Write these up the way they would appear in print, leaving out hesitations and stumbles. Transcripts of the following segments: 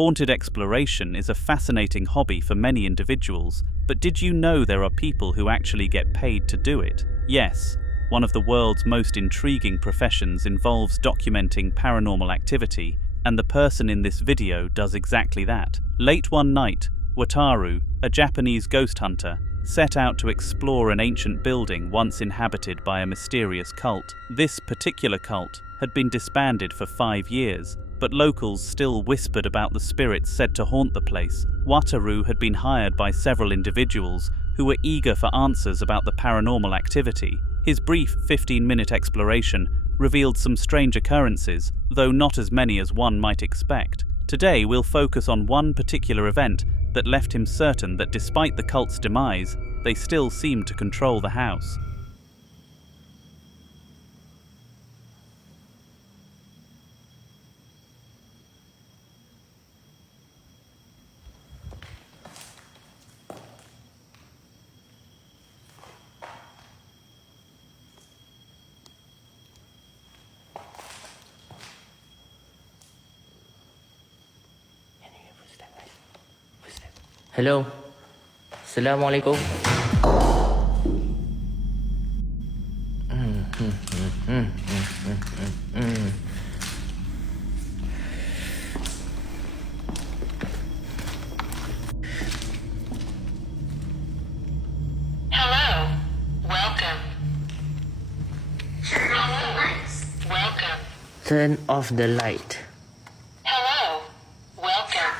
Haunted exploration is a fascinating hobby for many individuals, but did you know there are people who actually get paid to do it? Yes, one of the world's most intriguing professions involves documenting paranormal activity, and the person in this video does exactly that. Late one night, Wataru, a Japanese ghost hunter, set out to explore an ancient building once inhabited by a mysterious cult. This particular cult had been disbanded for 5 years, but locals still whispered about the spirits said to haunt the place. Wataru had been hired by several individuals who were eager for answers about the paranormal activity. His brief 15-minute exploration revealed some strange occurrences, though not as many as one might expect. Today we'll focus on one particular event that left him certain that despite the cult's demise, they still seemed to control the house. Hello. Assalamualaikum. Hello. Welcome. Turn off the lights. Welcome. Turn off the light. Hello. Welcome.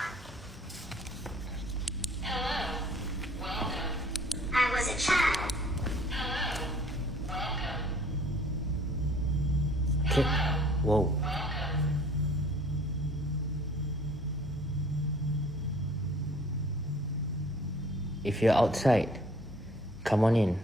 Hello. Welcome. I was a child. Hello. Welcome. Okay. Whoa. Welcome. If you're outside, come on in.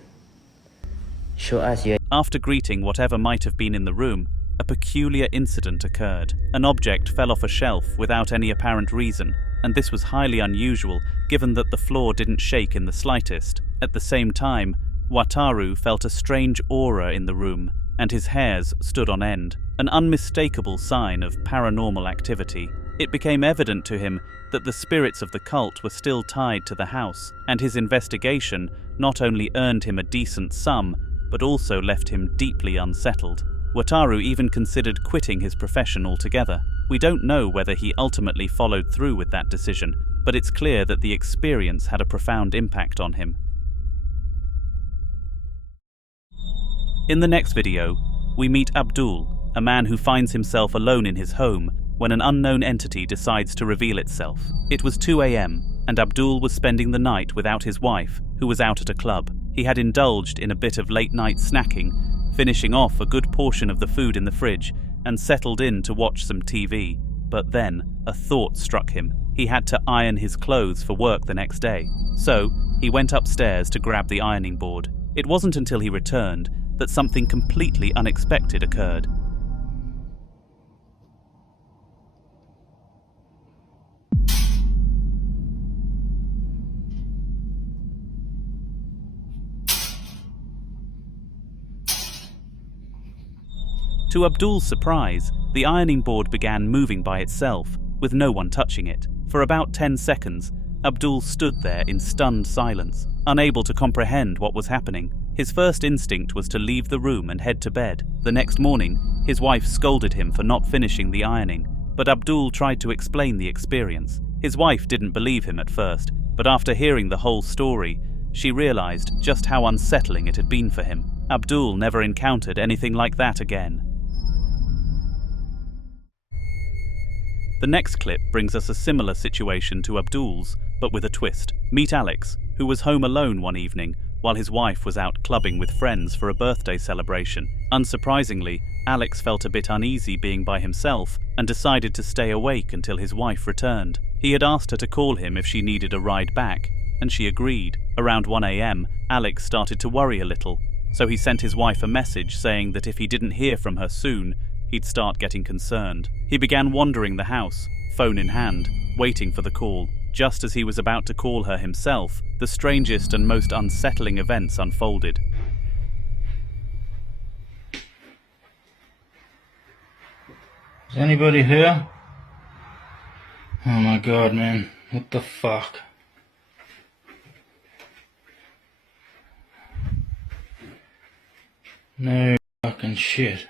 Show us your... After greeting whatever might have been in the room, a peculiar incident occurred. An object fell off a shelf without any apparent reason, and this was highly unusual given that the floor didn't shake in the slightest. At the same time, Wataru felt a strange aura in the room, and his hairs stood on end, an unmistakable sign of paranormal activity. It became evident to him that the spirits of the cult were still tied to the house, and his investigation not only earned him a decent sum, but also left him deeply unsettled. Wataru even considered quitting his profession altogether. We don't know whether he ultimately followed through with that decision, but it's clear that the experience had a profound impact on him. In the next video, we meet Abdul, a man who finds himself alone in his home when an unknown entity decides to reveal itself. It was 2 a.m, and Abdul was spending the night without his wife, who was out at a club. He had indulged in a bit of late-night snacking, finishing off a good portion of the food in the fridge, and settled in to watch some TV. But then, a thought struck him. He had to iron his clothes for work the next day. So, he went upstairs to grab the ironing board. It wasn't until he returned that something completely unexpected occurred. To Abdul's surprise, the ironing board began moving by itself, with no one touching it. For about 10 seconds, Abdul stood there in stunned silence, unable to comprehend what was happening. His first instinct was to leave the room and head to bed. The next morning, his wife scolded him for not finishing the ironing, but Abdul tried to explain the experience. His wife didn't believe him at first, but after hearing the whole story, she realized just how unsettling it had been for him. Abdul never encountered anything like that again. The next clip brings us a similar situation to Abdul's, but with a twist. Meet Alex, who was home alone one evening while his wife was out clubbing with friends for a birthday celebration. Unsurprisingly, Alex felt a bit uneasy being by himself and decided to stay awake until his wife returned. He had asked her to call him if she needed a ride back, and she agreed. Around 1 a.m, Alex started to worry a little, so he sent his wife a message saying that if he didn't hear from her soon, he'd start getting concerned. He began wandering the house, phone in hand, waiting for the call. Just as he was about to call her himself, the strangest and most unsettling events unfolded. Is anybody here? Oh my god, man. What the fuck? No fucking shit.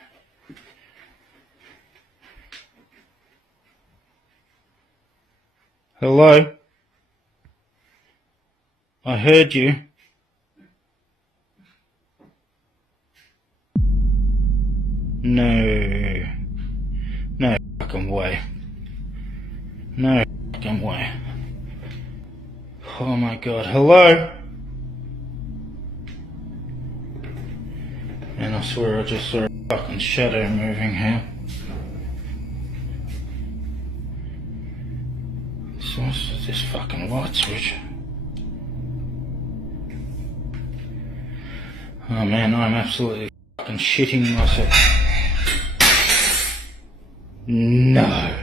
Hello? I heard you. No. No fucking way. No fucking way. Oh my god. Hello? And I swear I just saw a fucking shadow moving here. So what's this fucking light switch? Oh man, I'm absolutely fucking shitting myself. No.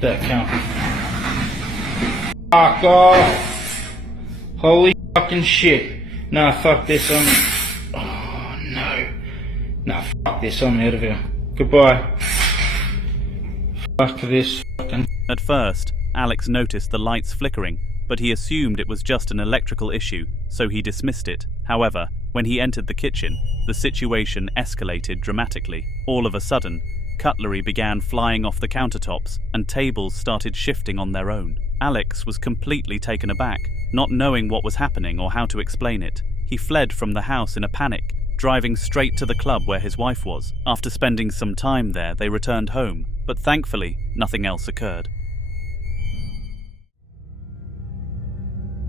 That can't be. Fuck off. Holy fucking shit. Nah, fuck this, oh no. Nah, fuck this, I'm out of here. Goodbye. Fuck this fucking. At first, Alex noticed the lights flickering, but he assumed it was just an electrical issue, so he dismissed it. However, when he entered the kitchen, the situation escalated dramatically. All of a sudden, cutlery began flying off the countertops, and tables started shifting on their own. Alex was completely taken aback, not knowing what was happening or how to explain it. He fled from the house in a panic, driving straight to the club where his wife was. After spending some time there, they returned home, but thankfully, nothing else occurred.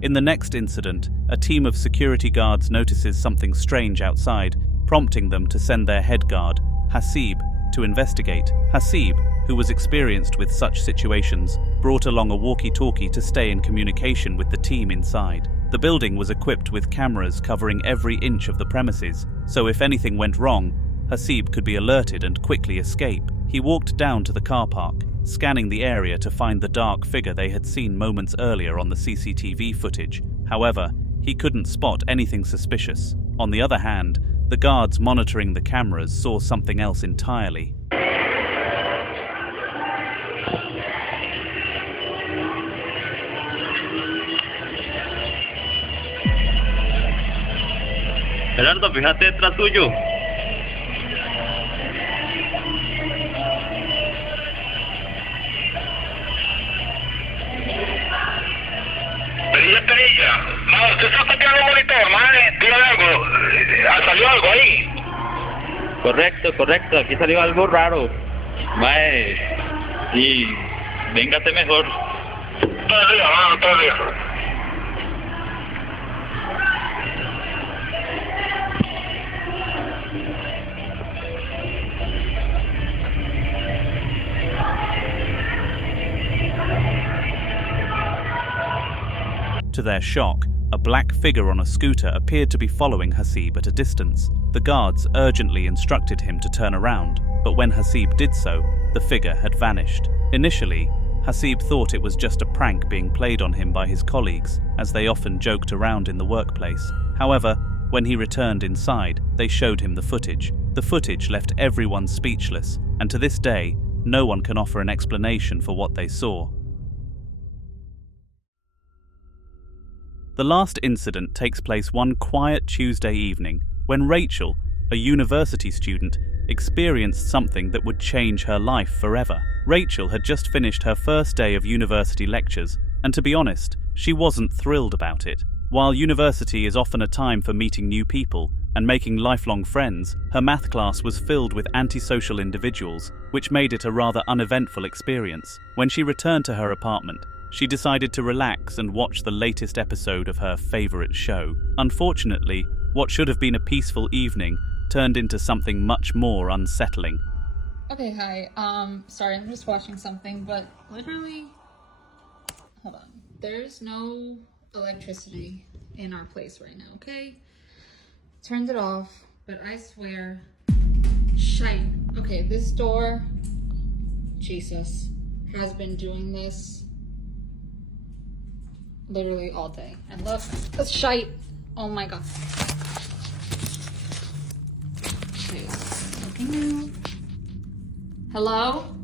In the next incident, a team of security guards notices something strange outside, prompting them to send their head guard, Hasib, to investigate. Hasib, who was experienced with such situations, brought along a walkie-talkie to stay in communication with the team inside. The building was equipped with cameras covering every inch of the premises, so if anything went wrong, Hasib could be alerted and quickly escape. He walked down to the car park, scanning the area to find the dark figure they had seen moments earlier on the CCTV footage. However, he couldn't spot anything suspicious. On the other hand, the guards monitoring the cameras saw something else entirely. Gerardo, fíjate detrás tuyo. Perilla. Ma, usted está copiando el monitor, madre, dígale algo. ¿Salió algo ahí? Correcto, aquí salió algo raro. Mae, sí, véngate mejor. Todo el día, mano, todo el día. To their shock, a black figure on a scooter appeared to be following Hasib at a distance. The guards urgently instructed him to turn around, but when Hasib did so, the figure had vanished. Initially, Hasib thought it was just a prank being played on him by his colleagues, as they often joked around in the workplace. However, when he returned inside, they showed him the footage. The footage left everyone speechless, and to this day, no one can offer an explanation for what they saw. The last incident takes place one quiet Tuesday evening when Rachel, a university student, experienced something that would change her life forever. Rachel had just finished her first day of university lectures, and to be honest, she wasn't thrilled about it. While university is often a time for meeting new people and making lifelong friends, her math class was filled with antisocial individuals, which made it a rather uneventful experience. When she returned to her apartment, she decided to relax and watch the latest episode of her favourite show. Unfortunately, what should have been a peaceful evening turned into something much more unsettling. Okay, hi. Sorry, I'm just watching something, but literally, hold on. There's no electricity in our place right now, okay? Turned it off, but I swear, shite. Okay, this door, Jesus, has been doing this literally all day. And look, the shite. Oh my god. Okay, nothing new. Hello?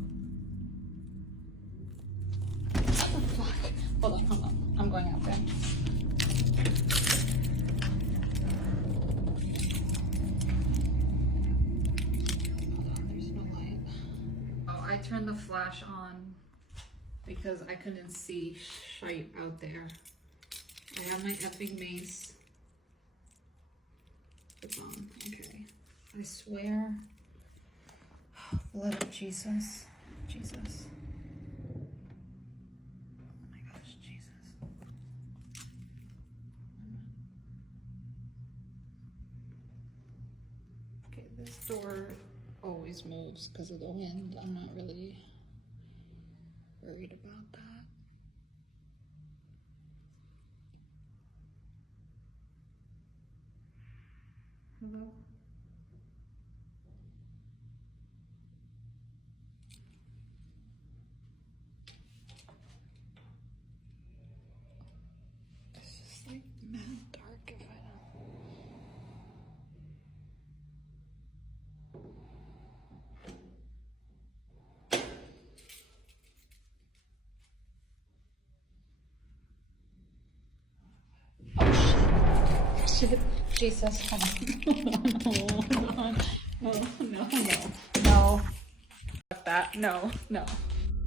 turned the flash on because I couldn't see shite out there. I have my effing mace. It's on. Okay. I swear. Blood of Jesus. Jesus. Oh my gosh, Jesus. Okay, this door always moves because of the wind. I'm not really worried about that. Hello? It's just like mad dark if I don't. Oh shit. Jesus, hold on. No. That, no.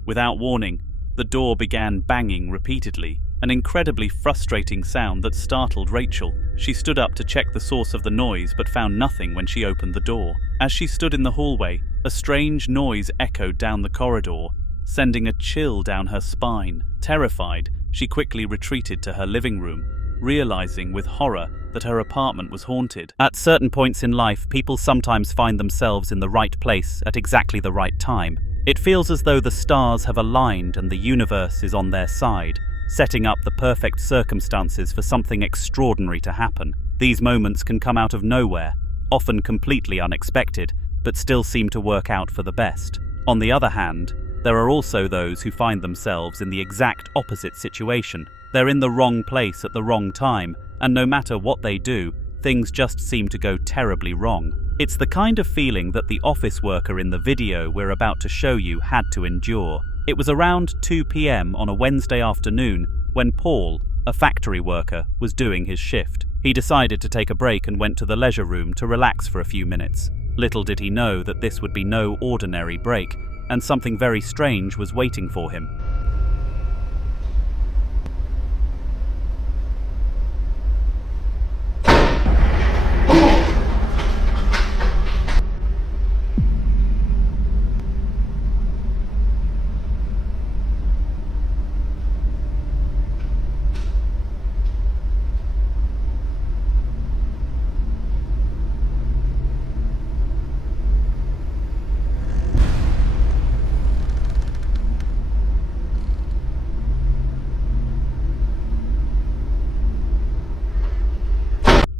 Without warning, the door began banging repeatedly, an incredibly frustrating sound that startled Rachel. She stood up to check the source of the noise but found nothing when she opened the door. As she stood in the hallway, a strange noise echoed down the corridor, sending a chill down her spine. Terrified, she quickly retreated to her living room, realizing with horror that her apartment was haunted. At certain points in life, people sometimes find themselves in the right place at exactly the right time. It feels as though the stars have aligned and the universe is on their side, setting up the perfect circumstances for something extraordinary to happen. These moments can come out of nowhere, often completely unexpected, but still seem to work out for the best. On the other hand, there are also those who find themselves in the exact opposite situation. They're in the wrong place at the wrong time, and no matter what they do, things just seem to go terribly wrong. It's the kind of feeling that the office worker in the video we're about to show you had to endure. It was around 2 p.m. on a Wednesday afternoon when Paul, a factory worker, was doing his shift. He decided to take a break and went to the leisure room to relax for a few minutes. Little did he know that this would be no ordinary break, and something very strange was waiting for him.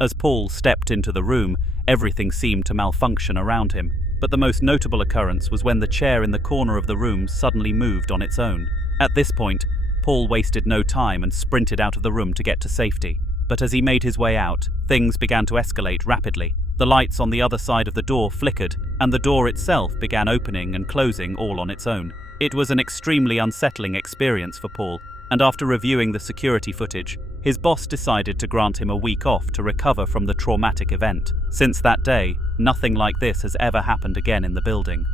As Paul stepped into the room, everything seemed to malfunction around him. But the most notable occurrence was when the chair in the corner of the room suddenly moved on its own. At this point, Paul wasted no time and sprinted out of the room to get to safety. But as he made his way out, things began to escalate rapidly. The lights on the other side of the door flickered, and the door itself began opening and closing all on its own. It was an extremely unsettling experience for Paul, and after reviewing the security footage, his boss decided to grant him a week off to recover from the traumatic event. Since that day, nothing like this has ever happened again in the building.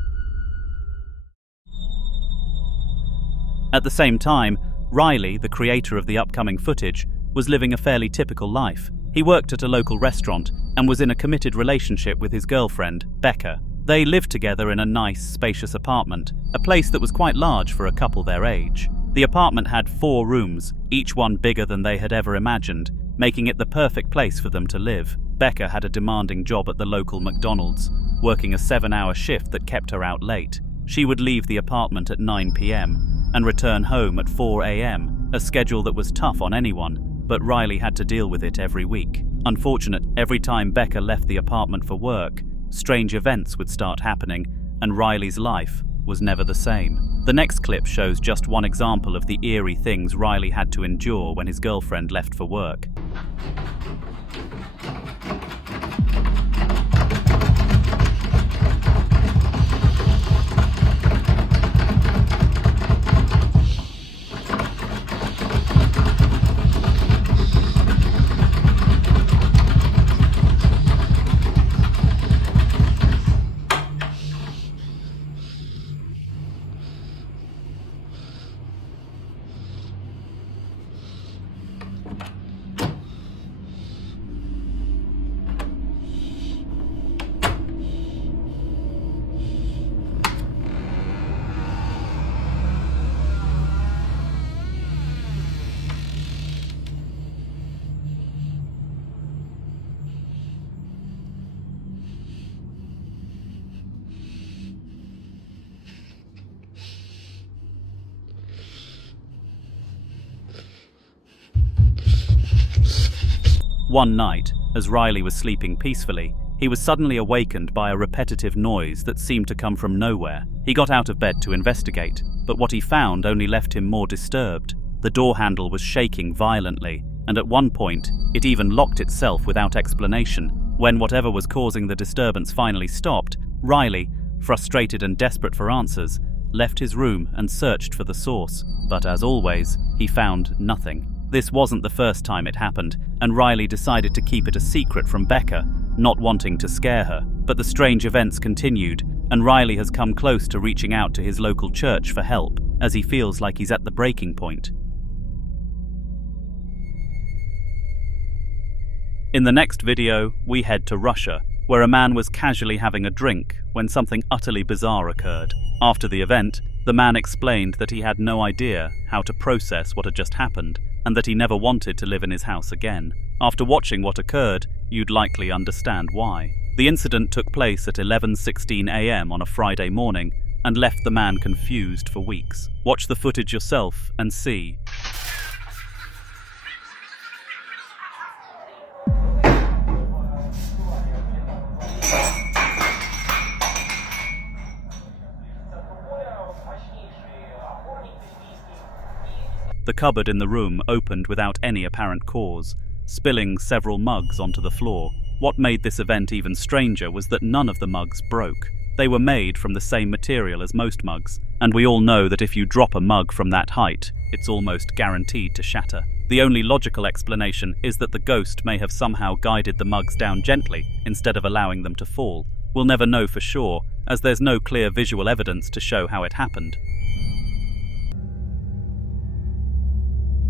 At the same time, Riley, the creator of the upcoming footage, was living a fairly typical life. He worked at a local restaurant and was in a committed relationship with his girlfriend, Becca. They lived together in a nice, spacious apartment, a place that was quite large for a couple their age. The apartment had 4 rooms, each one bigger than they had ever imagined, making it the perfect place for them to live. Becca had a demanding job at the local McDonald's, working a 7-hour shift that kept her out late. She would leave the apartment at 9 p.m. and return home at 4 a.m., a schedule that was tough on anyone, but Riley had to deal with it every week. Unfortunate, every time Becca left the apartment for work, strange events would start happening, and Riley's life was never the same. The next clip shows just one example of the eerie things Riley had to endure when his girlfriend left for work. One night, as Riley was sleeping peacefully, he was suddenly awakened by a repetitive noise that seemed to come from nowhere. He got out of bed to investigate, but what he found only left him more disturbed. The door handle was shaking violently, and at one point, it even locked itself without explanation. When whatever was causing the disturbance finally stopped, Riley, frustrated and desperate for answers, left his room and searched for the source. But as always, he found nothing. This wasn't the first time it happened, and Riley decided to keep it a secret from Becca, not wanting to scare her. But the strange events continued, and Riley has come close to reaching out to his local church for help, as he feels like he's at the breaking point. In the next video, we head to Russia, where a man was casually having a drink when something utterly bizarre occurred. After the event, the man explained that he had no idea how to process what had just happened, and that he never wanted to live in his house again. After watching what occurred, you'd likely understand why. The incident took place at 11:16 a.m. on a Friday morning and left the man confused for weeks. Watch the footage yourself and see. The cupboard in the room opened without any apparent cause, spilling several mugs onto the floor. What made this event even stranger was that none of the mugs broke. They were made from the same material as most mugs, and we all know that if you drop a mug from that height, it's almost guaranteed to shatter. The only logical explanation is that the ghost may have somehow guided the mugs down gently instead of allowing them to fall. We'll never know for sure, as there's no clear visual evidence to show how it happened.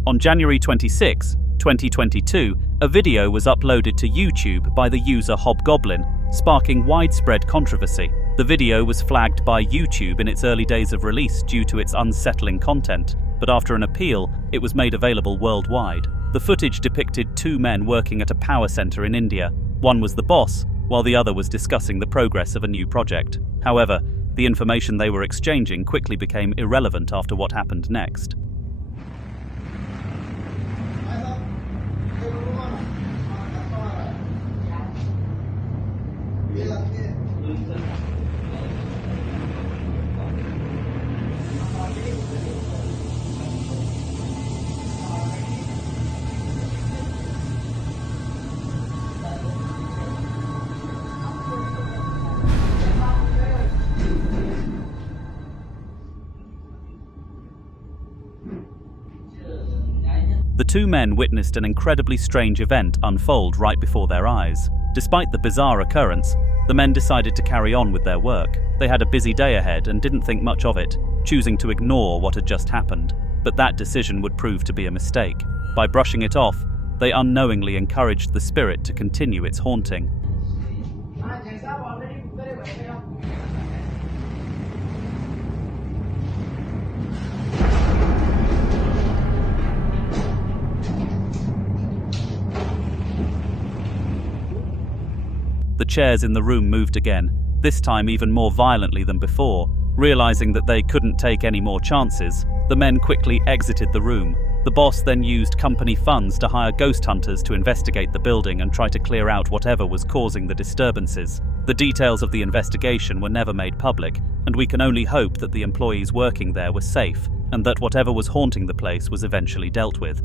On January 26, 2022, a video was uploaded to YouTube by the user Hobgoblin, sparking widespread controversy. The video was flagged by YouTube in its early days of release due to its unsettling content, but after an appeal, it was made available worldwide. The footage depicted two men working at a power center in India. One was the boss, while the other was discussing the progress of a new project. However, the information they were exchanging quickly became irrelevant after what happened next. The two men witnessed an incredibly strange event unfold right before their eyes. Despite the bizarre occurrence, the men decided to carry on with their work. They had a busy day ahead and didn't think much of it, choosing to ignore what had just happened. But that decision would prove to be a mistake. By brushing it off, they unknowingly encouraged the spirit to continue its haunting. The chairs in the room moved again, this time even more violently than before. Realizing that they couldn't take any more chances, the men quickly exited the room. The boss then used company funds to hire ghost hunters to investigate the building and try to clear out whatever was causing the disturbances. The details of the investigation were never made public, and we can only hope that the employees working there were safe, and that whatever was haunting the place was eventually dealt with.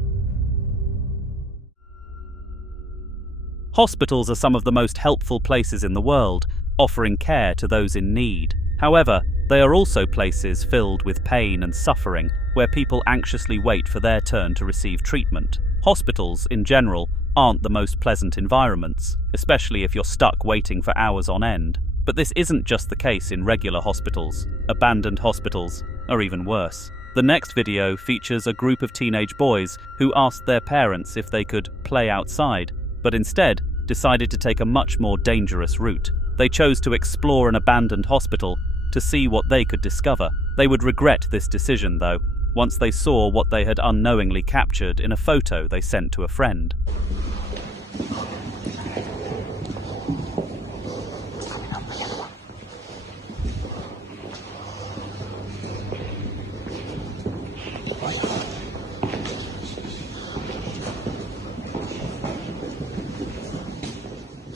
Hospitals are some of the most helpful places in the world, offering care to those in need. However, they are also places filled with pain and suffering, where people anxiously wait for their turn to receive treatment. Hospitals, in general, aren't the most pleasant environments, especially if you're stuck waiting for hours on end. But this isn't just the case in regular hospitals. Abandoned hospitals are even worse. The next video features a group of teenage boys who asked their parents if they could play outside, but instead decided to take a much more dangerous route. They chose to explore an abandoned hospital to see what they could discover. They would regret this decision, though, once they saw what they had unknowingly captured in a photo they sent to a friend.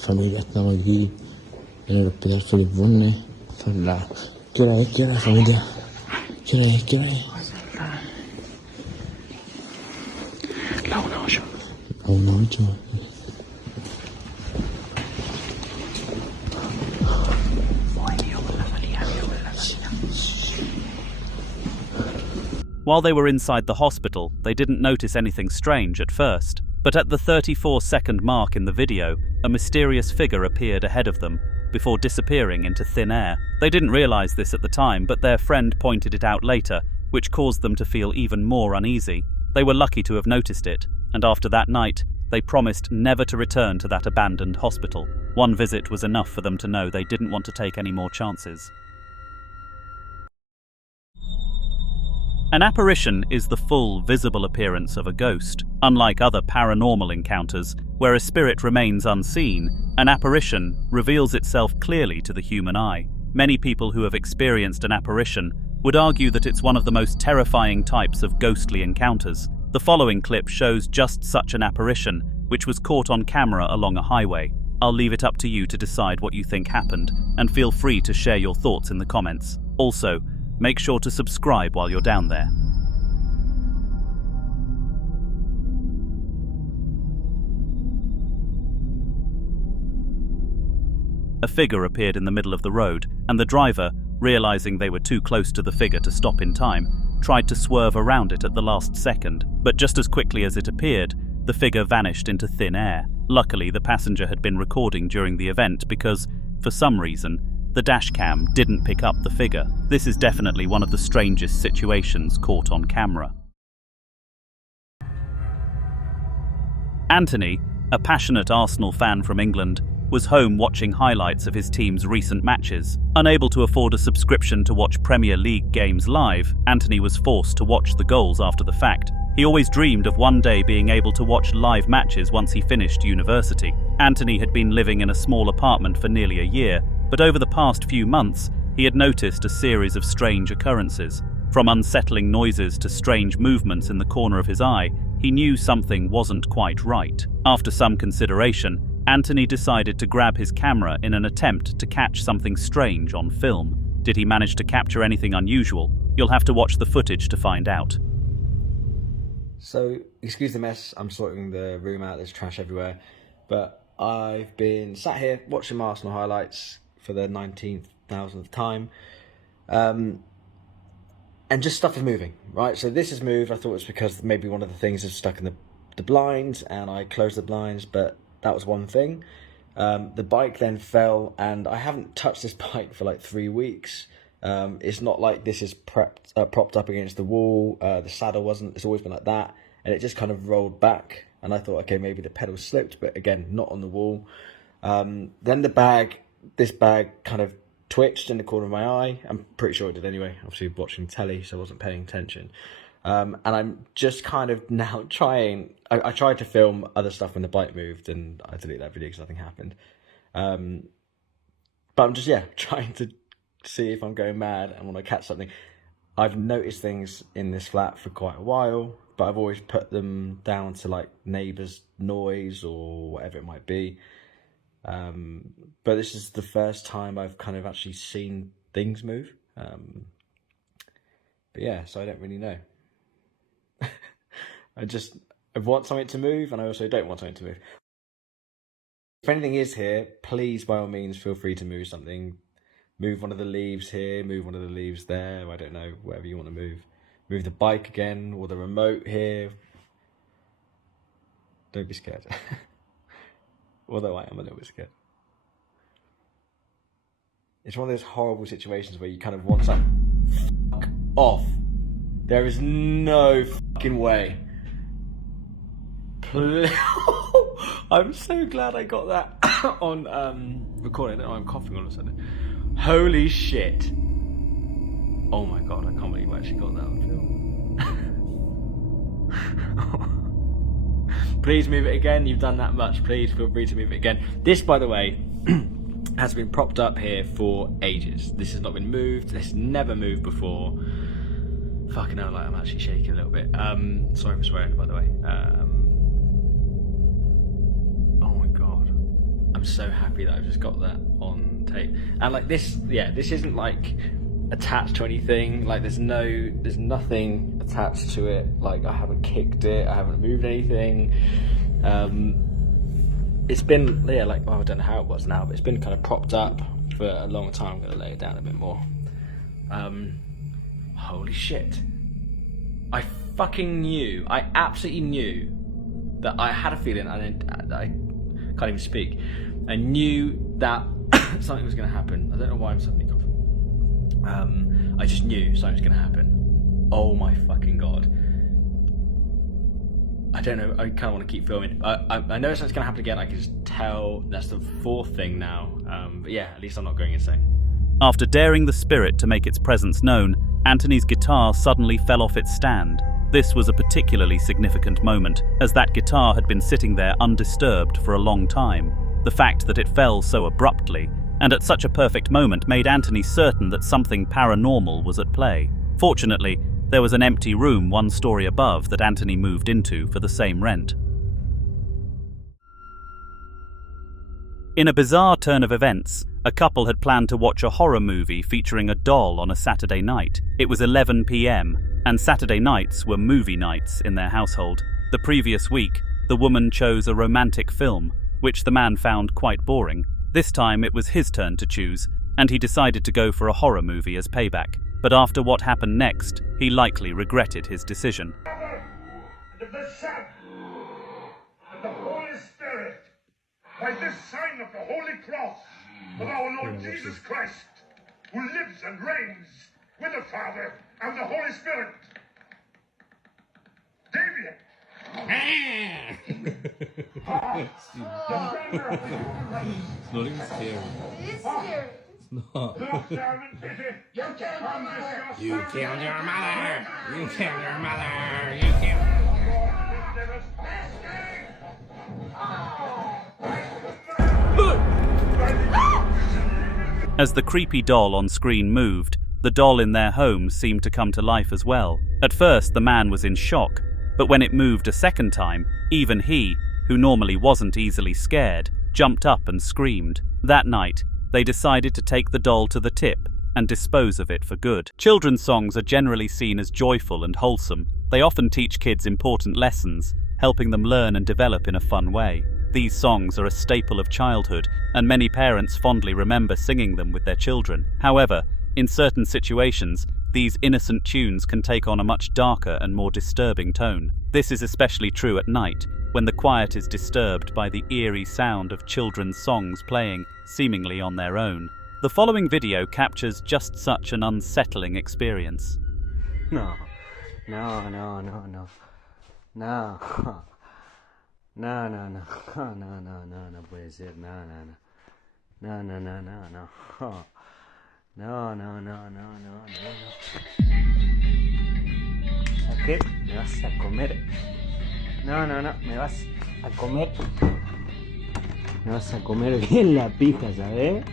familja estaba aquí en el hospital Felipe Bonne. Son las... ¿Qué hora es, familia? ¿Qué hora es? La 1:08. La 1:08. While they were inside the hospital, they didn't notice anything strange at first. But at the 34-second mark in the video, a mysterious figure appeared ahead of them, before disappearing into thin air. They didn't realize this at the time, but their friend pointed it out later, which caused them to feel even more uneasy. They were lucky to have noticed it, and after that night, they promised never to return to that abandoned hospital. One visit was enough for them to know they didn't want to take any more chances. An apparition is the full, visible appearance of a ghost. Unlike other paranormal encounters, where a spirit remains unseen, an apparition reveals itself clearly to the human eye. Many people who have experienced an apparition would argue that it's one of the most terrifying types of ghostly encounters. The following clip shows just such an apparition, which was caught on camera along a highway. I'll leave it up to you to decide what you think happened, and feel free to share your thoughts in the comments. Also, make sure to subscribe while you're down there. A figure appeared in the middle of the road, and the driver, realizing they were too close to the figure to stop in time, tried to swerve around it at the last second. But just as quickly as it appeared, the figure vanished into thin air. Luckily, the passenger had been recording during the event because, for some reason, the dashcam didn't pick up the figure. This is definitely one of the strangest situations caught on camera. Anthony, a passionate Arsenal fan from England, was home watching highlights of his team's recent matches. Unable to afford a subscription to watch Premier League games live, Anthony was forced to watch the goals after the fact. He always dreamed of one day being able to watch live matches once he finished university. Anthony had been living in a small apartment for nearly a year, but over the past few months, he had noticed a series of strange occurrences. From unsettling noises to strange movements in the corner of his eye, he knew something wasn't quite right. After some consideration, Anthony decided to grab his camera in an attempt to catch something strange on film. Did he manage to capture anything unusual? You'll have to watch the footage to find out. So, excuse the mess, I'm sorting the room out, there's trash everywhere, but I've been sat here watching my Arsenal highlights for the 19,000th time, and just stuff is moving, right? So this has moved. I thought it was because maybe one of the things is stuck in the blinds, and I closed the blinds, but that was one thing. The bike then fell, and I haven't touched this bike for like 3 weeks. It's not like this is propped up against the wall. The saddle wasn't. It's always been like that, and it just kind of rolled back, and I thought, okay, maybe the pedal slipped, but again, not on the wall. Then this bag kind of twitched in the corner of my eye. I'm pretty sure it did anyway, obviously watching telly, so I wasn't paying attention. And I'm just kind of now trying, I tried to film other stuff when the bike moved, and I deleted that video because nothing happened. But I'm just, trying to see if I'm going mad and want to catch something. I've noticed things in this flat for quite a while, but I've always put them down to like neighbours' noise or whatever it might be. But this is the first time I've kind of actually seen things move. But yeah, so I don't really know. I want something to move, and I also don't want something to move. If anything is here, please, by all means, feel free to move something. Move one of the leaves here, move one of the leaves there, I don't know, whatever you want to move. Move the bike again, or the remote here. Don't be scared. Although I am a little bit scared. It's one of those horrible situations where you kind of want something. Fuck off. There is no fucking way. I'm so glad I got that on recording. I don't know, I'm coughing all of a sudden. Holy shit. Oh my god, I can't believe I actually got that on film. Please move it again. You've done that much. Please feel free to move it again. This, by the way, has been propped up here for ages. This has not been moved. This has never moved before. Fucking hell, like I'm actually shaking a little bit. Sorry for swearing, by the way. Oh my god. I'm I'm so happy that I've just got that on tape. And like this, yeah, this isn't like attached to anything. Like there's nothing attached to it. Like I haven't kicked it, I haven't moved anything. It's been, yeah, like, well, I don't know how it was now, but it's been kind of propped up for a long time. I'm gonna lay it down a bit more. Holy shit. I fucking knew, I absolutely knew that I had a feeling, I can't even speak. I knew that something was gonna happen. I don't know why I'm suddenly coughing. I just knew something was gonna happen. Oh my fucking God. I don't know, I kind of want to keep filming. I know something's gonna happen again, I can just tell. That's the fourth thing now. But yeah, at least I'm not going insane. After daring the spirit to make its presence known, Anthony's guitar suddenly fell off its stand. This was a particularly significant moment, as that guitar had been sitting there undisturbed for a long time. The fact that it fell so abruptly, and at such a perfect moment, made Anthony certain that something paranormal was at play. Fortunately, there was an empty room 1 story above that Anthony moved into for the same rent. In a bizarre turn of events, a couple had planned to watch a horror movie featuring a doll on a Saturday night. It was 11 p.m, and Saturday nights were movie nights in their household. The previous week, the woman chose a romantic film, which the man found quite boring. This time it was his turn to choose, and he decided to go for a horror movie as payback. But after what happened next, he likely regretted his decision. And of the Son, and the Holy Spirit, by this sign of the Holy Cross of our Lord Jesus Christ, who lives and reigns with the Father and the Holy Spirit. Damien! It's not even scary. It is scary. No. Look down and pity. You killed my mother. You killed your mother. You killed your mother. You killed. As the creepy doll on screen moved, the doll in their home seemed to come to life as well. At first, the man was in shock, but when it moved a second time, even he, who normally wasn't easily scared, jumped up and screamed. That night, they decided to take the doll to the tip and dispose of it for good. Children's songs are generally seen as joyful and wholesome. They often teach kids important lessons, helping them learn and develop in a fun way. These songs are a staple of childhood, and many parents fondly remember singing them with their children. However, in certain situations, these innocent tunes can take on a much darker and more disturbing tone. This is especially true at night, when the quiet is disturbed by the eerie sound of children's songs playing, seemingly on their own. The following video captures just such an unsettling experience. No. No. No, puede ser, no. ¿A qué? Me vas a comer. No, me vas a comer. Me vas a comer bien la pija, ¿sabes?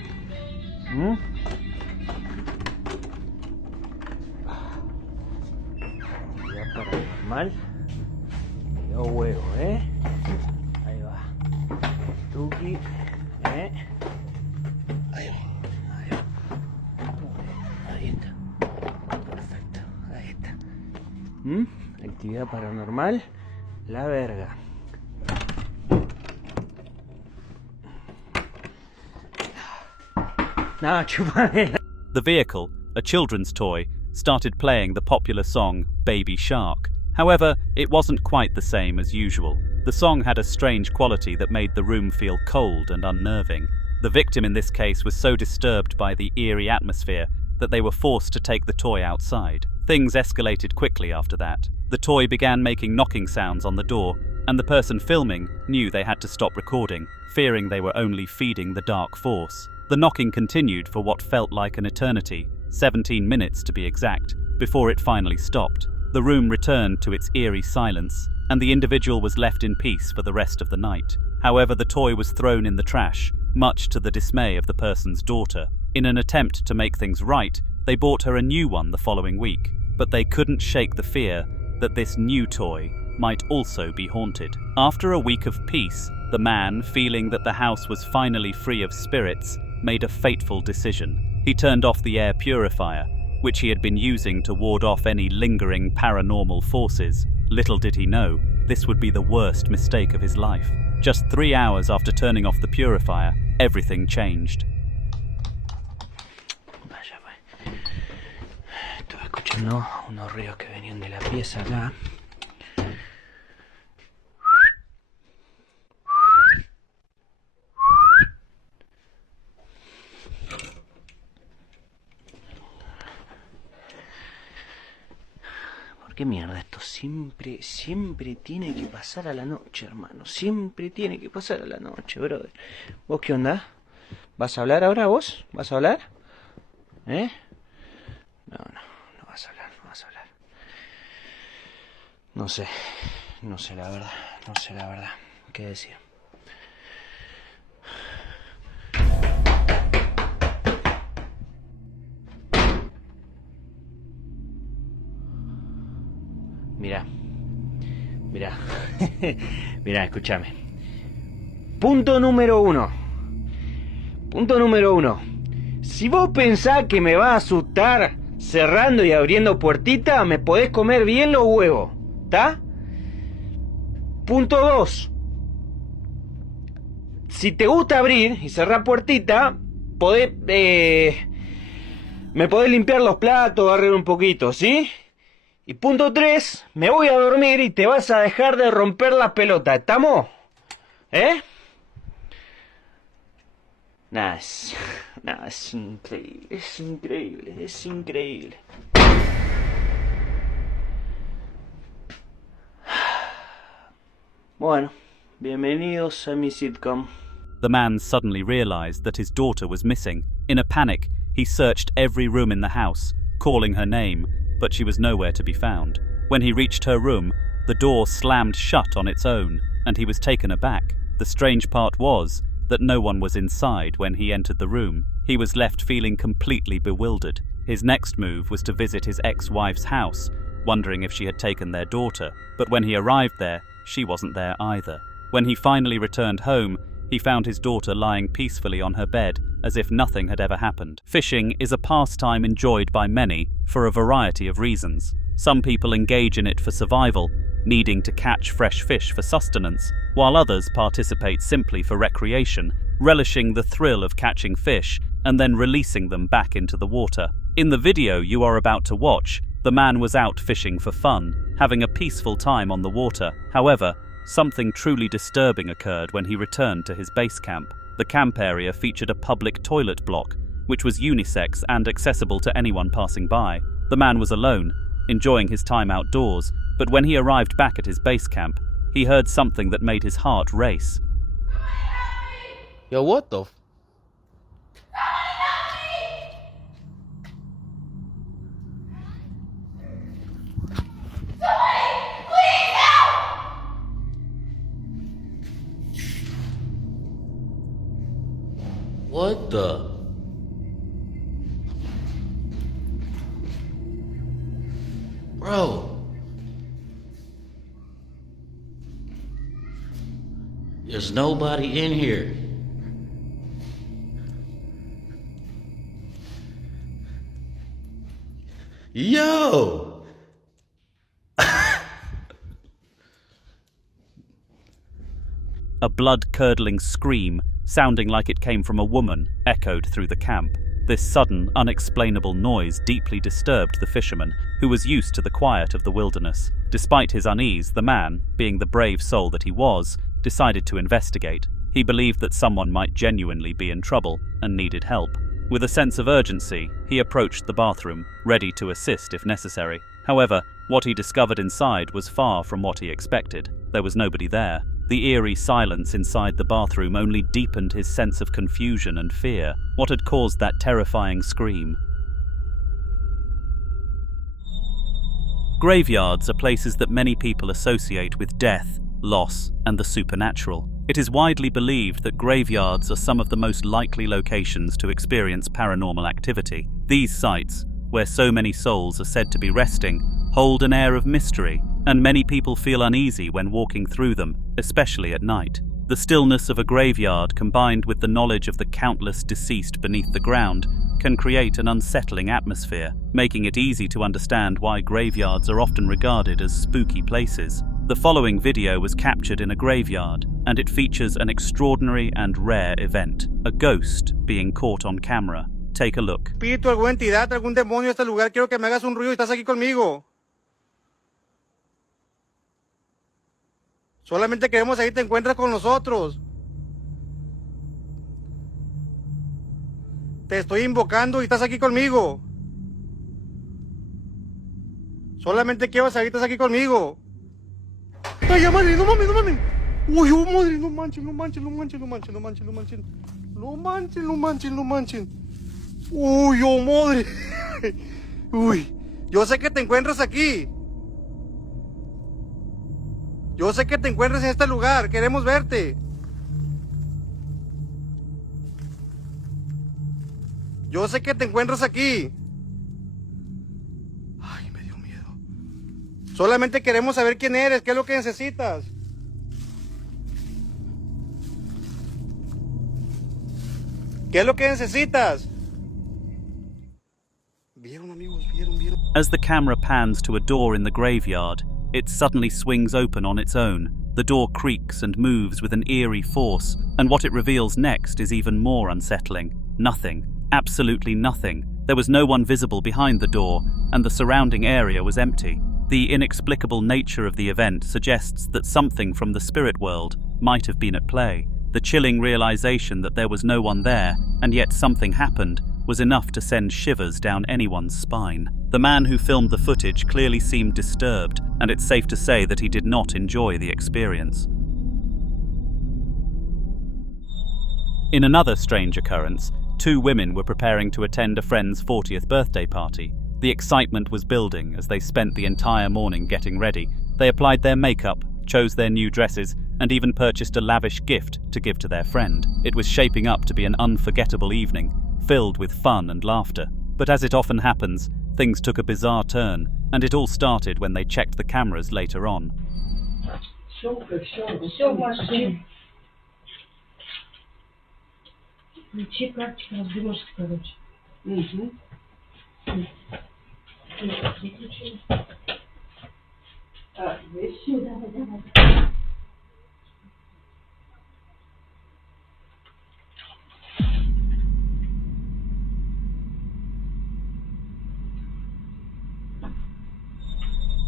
Ya paranormal. Yo huevo, Ahí va. Tuki, Ahí está. Perfecto, ahí está. Actividad paranormal. La verga. No, chupame. The vehicle, a children's toy, started playing the popular song Baby Shark. However, it wasn't quite the same as usual. The song had a strange quality that made the room feel cold and unnerving. The victim in this case was so disturbed by the eerie atmosphere that they were forced to take the toy outside. Things escalated quickly after that. The toy began making knocking sounds on the door, and the person filming knew they had to stop recording, fearing they were only feeding the dark force. The knocking continued for what felt like an eternity, 17 minutes to be exact, before it finally stopped. The room returned to its eerie silence, and the individual was left in peace for the rest of the night. However, the toy was thrown in the trash, much to the dismay of the person's daughter. In an attempt to make things right, they bought her a new one the following week, but they couldn't shake the fear that this new toy might also be haunted. After a week of peace, the man, feeling that the house was finally free of spirits, made a fateful decision. He turned off the air purifier, which he had been using to ward off any lingering paranormal forces. Little did he know, this would be the worst mistake of his life. Just 3 hours after turning off the purifier, everything changed. Vaya, pues. Estaba escuchando unos ruidos que venían de la pieza acá. ¿Qué mierda esto? Siempre tiene que pasar a la noche, hermano. Siempre tiene que pasar a la noche, brother. ¿Vos qué onda? ¿Vas a hablar ahora vos? ¿Vas a hablar? ¿Eh? No vas a hablar, no vas a hablar. No sé la verdad. ¿Qué decir? Mirá, escúchame. Punto número uno. Si vos pensás que me va a asustar cerrando y abriendo puertita, me podés comer bien los huevos, ¿tá? Punto 2. Si te gusta abrir y cerrar puertita, me podés limpiar los platos, barrer un poquito, ¿sí? Y punto 3, me voy a dormir y te vas a dejar de romper las pelotas, ¿estamos? ¿Eh? Nada, es increíble. Bueno, bienvenidos a mi sitcom. The man suddenly realized that his daughter was missing. In a panic, he searched every room in the house, calling her name, but she was nowhere to be found. When he reached her room, the door slammed shut on its own, and he was taken aback. The strange part was that no one was inside when he entered the room. He was left feeling completely bewildered. His next move was to visit his ex-wife's house, wondering if she had taken their daughter, but when he arrived there, she wasn't there either. When he finally returned home, he found his daughter lying peacefully on her bed, as if nothing had ever happened. Fishing is a pastime enjoyed by many for a variety of reasons. Some people engage in it for survival, needing to catch fresh fish for sustenance, while others participate simply for recreation, relishing the thrill of catching fish and then releasing them back into the water. In the video you are about to watch, the man was out fishing for fun, having a peaceful time on the water. However, something truly disturbing occurred when he returned to his base camp. The camp area featured a public toilet block, which was unisex and accessible to anyone passing by. The man was alone, enjoying his time outdoors, but when he arrived back at his base camp, he heard something that made his heart race. Yo, what the What the? Bro. There's nobody in here. Yo! A blood-curdling scream, sounding like it came from a woman, echoed through the camp. This sudden, unexplainable noise deeply disturbed the fisherman, who was used to the quiet of the wilderness. Despite his unease, the man, being the brave soul that he was, decided to investigate. He believed that someone might genuinely be in trouble and needed help. With a sense of urgency, he approached the bathroom, ready to assist if necessary. However, what he discovered inside was far from what he expected. There was nobody there. The eerie silence inside the bathroom only deepened his sense of confusion and fear. What had caused that terrifying scream? Graveyards are places that many people associate with death, loss, and the supernatural. It is widely believed that graveyards are some of the most likely locations to experience paranormal activity. These sites, where so many souls are said to be resting, hold an air of mystery, and many people feel uneasy when walking through them, especially at night. The stillness of a graveyard combined with the knowledge of the countless deceased beneath the ground can create an unsettling atmosphere, making it easy to understand why graveyards are often regarded as spooky places. The following video was captured in a graveyard, and it features an extraordinary and rare event, a ghost being caught on camera. Take a look. Espíritu, alguna entidad, algún demonio de este lugar, quiero que me hagas un ruido y estás aquí conmigo. Solamente queremos ahí te encuentras con nosotros. Te estoy invocando y estás aquí conmigo. Solamente quiero saber que estás aquí conmigo. Ay, ya madre, no mames, no mames. Uy, oh madre, no manchen, no manchen, no manchen, no manchen, no manchen, no manchen. No manchen, no manchen, no manchen. Uy, oh madre. Uy, yo sé que te encuentras aquí. Yo sé que te encuentras en este lugar, queremos verte. Yo sé que te encuentras aquí. Ay, me dio miedo. Solamente queremos saber quién eres, qué es lo que necesitas. ¿Qué es lo que necesitas? Vieron, amigos, vieron. As the camera pans to a door in the graveyard, it suddenly swings open on its own. The door creaks and moves with an eerie force, and what it reveals next is even more unsettling. Nothing. Absolutely nothing. There was no one visible behind the door, and the surrounding area was empty. The inexplicable nature of the event suggests that something from the spirit world might have been at play. The chilling realization that there was no one there, and yet something happened, was enough to send shivers down anyone's spine. The man who filmed the footage clearly seemed disturbed, and it's safe to say that he did not enjoy the experience. In another strange occurrence, 2 women were preparing to attend a friend's 40th birthday party. The excitement was building as they spent the entire morning getting ready. They applied their makeup, chose their new dresses, and even purchased a lavish gift to give to their friend. It was shaping up to be an unforgettable evening, filled with fun and laughter. But as it often happens, things took a bizarre turn, and it all started when they checked the cameras later on.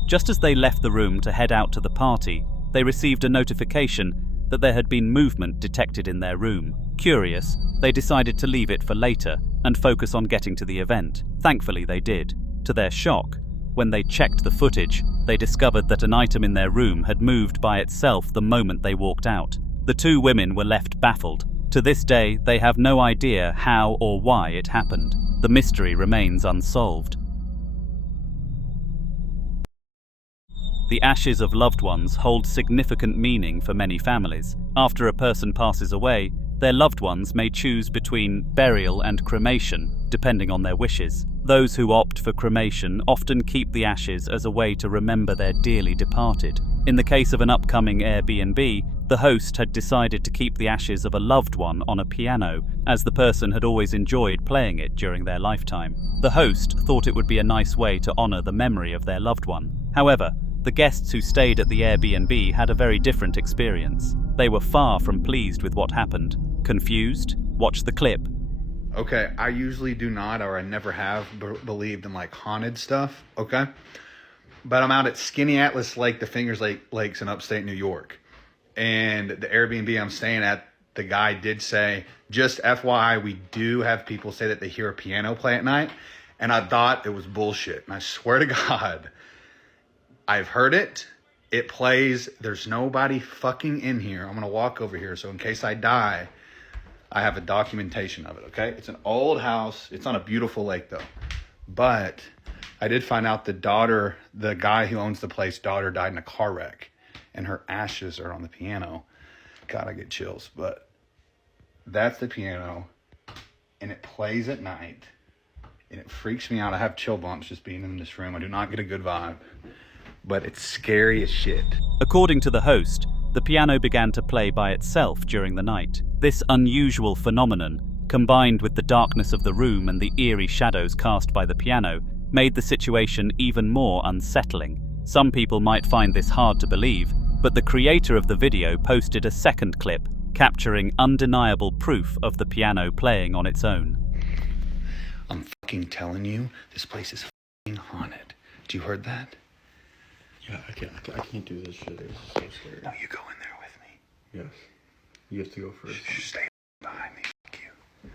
Just as they left the room to head out to the party, they received a notification that there had been movement detected in their room. Curious, they decided to leave it for later and focus on getting to the event. Thankfully they did. To their shock, when they checked the footage, they discovered that an item in their room had moved by itself the moment they walked out. The 2 women were left baffled. To this day, they have no idea how or why it happened. The mystery remains unsolved. The ashes of loved ones hold significant meaning for many families. After a person passes away, their loved ones may choose between burial and cremation, depending on their wishes. Those who opt for cremation often keep the ashes as a way to remember their dearly departed. In the case of an upcoming Airbnb, the host had decided to keep the ashes of a loved one on a piano, as the person had always enjoyed playing it during their lifetime. The host thought it would be a nice way to honor the memory of their loved one. However, the guests who stayed at the Airbnb had a very different experience. They were far from pleased with what happened. Confused? Watch the clip. Okay, I usually do not, or I never have believed in like haunted stuff, okay? But I'm out at Skinny Atlas Lake, the Fingers Lakes in upstate New York. And the Airbnb I'm staying at, the guy did say, just FYI, we do have people say that they hear a piano play at night. And I thought it was bullshit. And I swear to God, I've heard it. It plays. There's nobody fucking in here. I'm going to walk over here. So in case I die, I have a documentation of it, okay? It's an old house. It's on a beautiful lake, though. But I did find out the daughter, the guy who owns the place, daughter died in a car wreck. And her ashes are on the piano. God, I get chills. But that's the piano. And it plays at night. and it freaks me out. I have chill bumps just being in this room. I do not get a good vibe, but it's scary as shit. According to the host, the piano began to play by itself during the night. This unusual phenomenon, combined with the darkness of the room and the eerie shadows cast by the piano, made the situation even more unsettling. Some people might find this hard to believe, but the creator of the video posted a second clip capturing undeniable proof of the piano playing on its own. I'm fucking telling you, this place is fucking haunted. Do you heard that? Yeah, I can't do this shit. It's so scary. No, you go in there with me. Yes. You have to go first. Just stay behind me. Fuck you.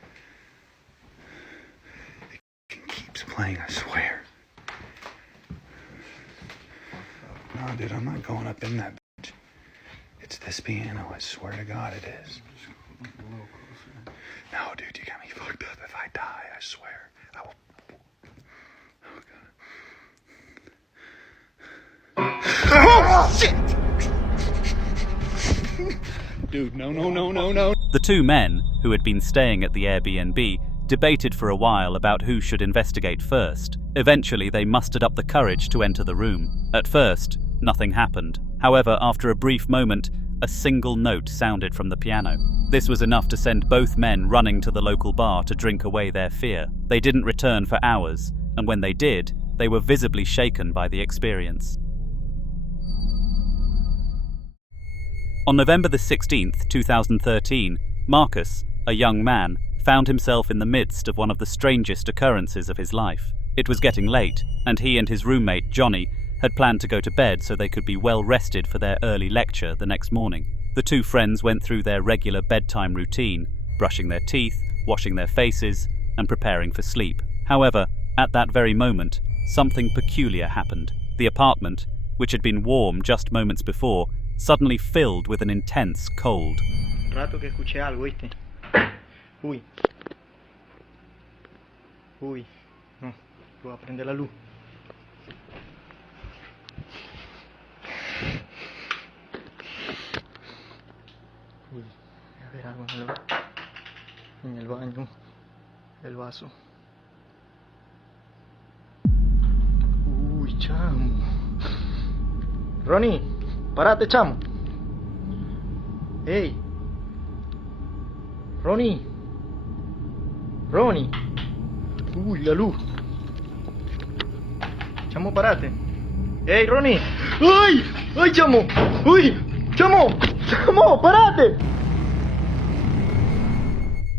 It fucking keeps playing, I swear. No, dude, I'm not going up in that bitch. It's this piano, I swear to God it is. No, dude, you got me fucked up. If I die, I swear, I will. Oh, shit! Dude, no. The two men, who had been staying at the Airbnb, debated for a while about who should investigate first. Eventually, they mustered up the courage to enter the room. At first, nothing happened. However, after a brief moment, a single note sounded from the piano. This was enough to send both men running to the local bar to drink away their fear. They didn't return for hours, and when they did, they were visibly shaken by the experience. On November the 16th, 2013, Marcus, a young man, found himself in the midst of one of the strangest occurrences of his life. It was getting late, and he and his roommate, Johnny, had planned to go to bed so they could be well rested for their early lecture the next morning. The two friends went through their regular bedtime routine, brushing their teeth, washing their faces, and preparing for sleep. However, at that very moment, something peculiar happened. The apartment, which had been warm just moments before, suddenly filled with an intense cold. Rato que escuché algo, ¿viste? Uy. No, voy a prender la luz. Uy, voy a ver algo en el baño, el vaso. Uy, chamo. Ronnie, parate, chamo. Hey. Ronnie. Uy, la luz. Chamo, parate. Hey, Ronnie. ¡Ay! ¡Ay, chamo! ¡Uy! ¡Chamo! ¡Chamo, parate!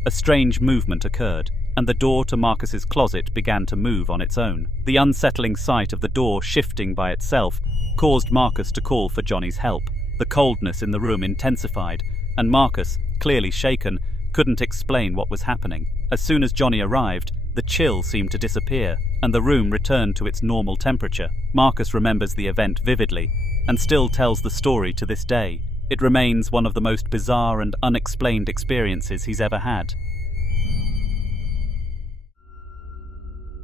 A strange movement occurred, and the door to Marcus's closet began to move on its own. The unsettling sight of the door shifting by itself caused Marcus to call for Johnny's help. The coldness in the room intensified, and Marcus, clearly shaken, couldn't explain what was happening. As soon as Johnny arrived, the chill seemed to disappear, and the room returned to its normal temperature. Marcus remembers the event vividly, and still tells the story to this day. It remains one of the most bizarre and unexplained experiences he's ever had.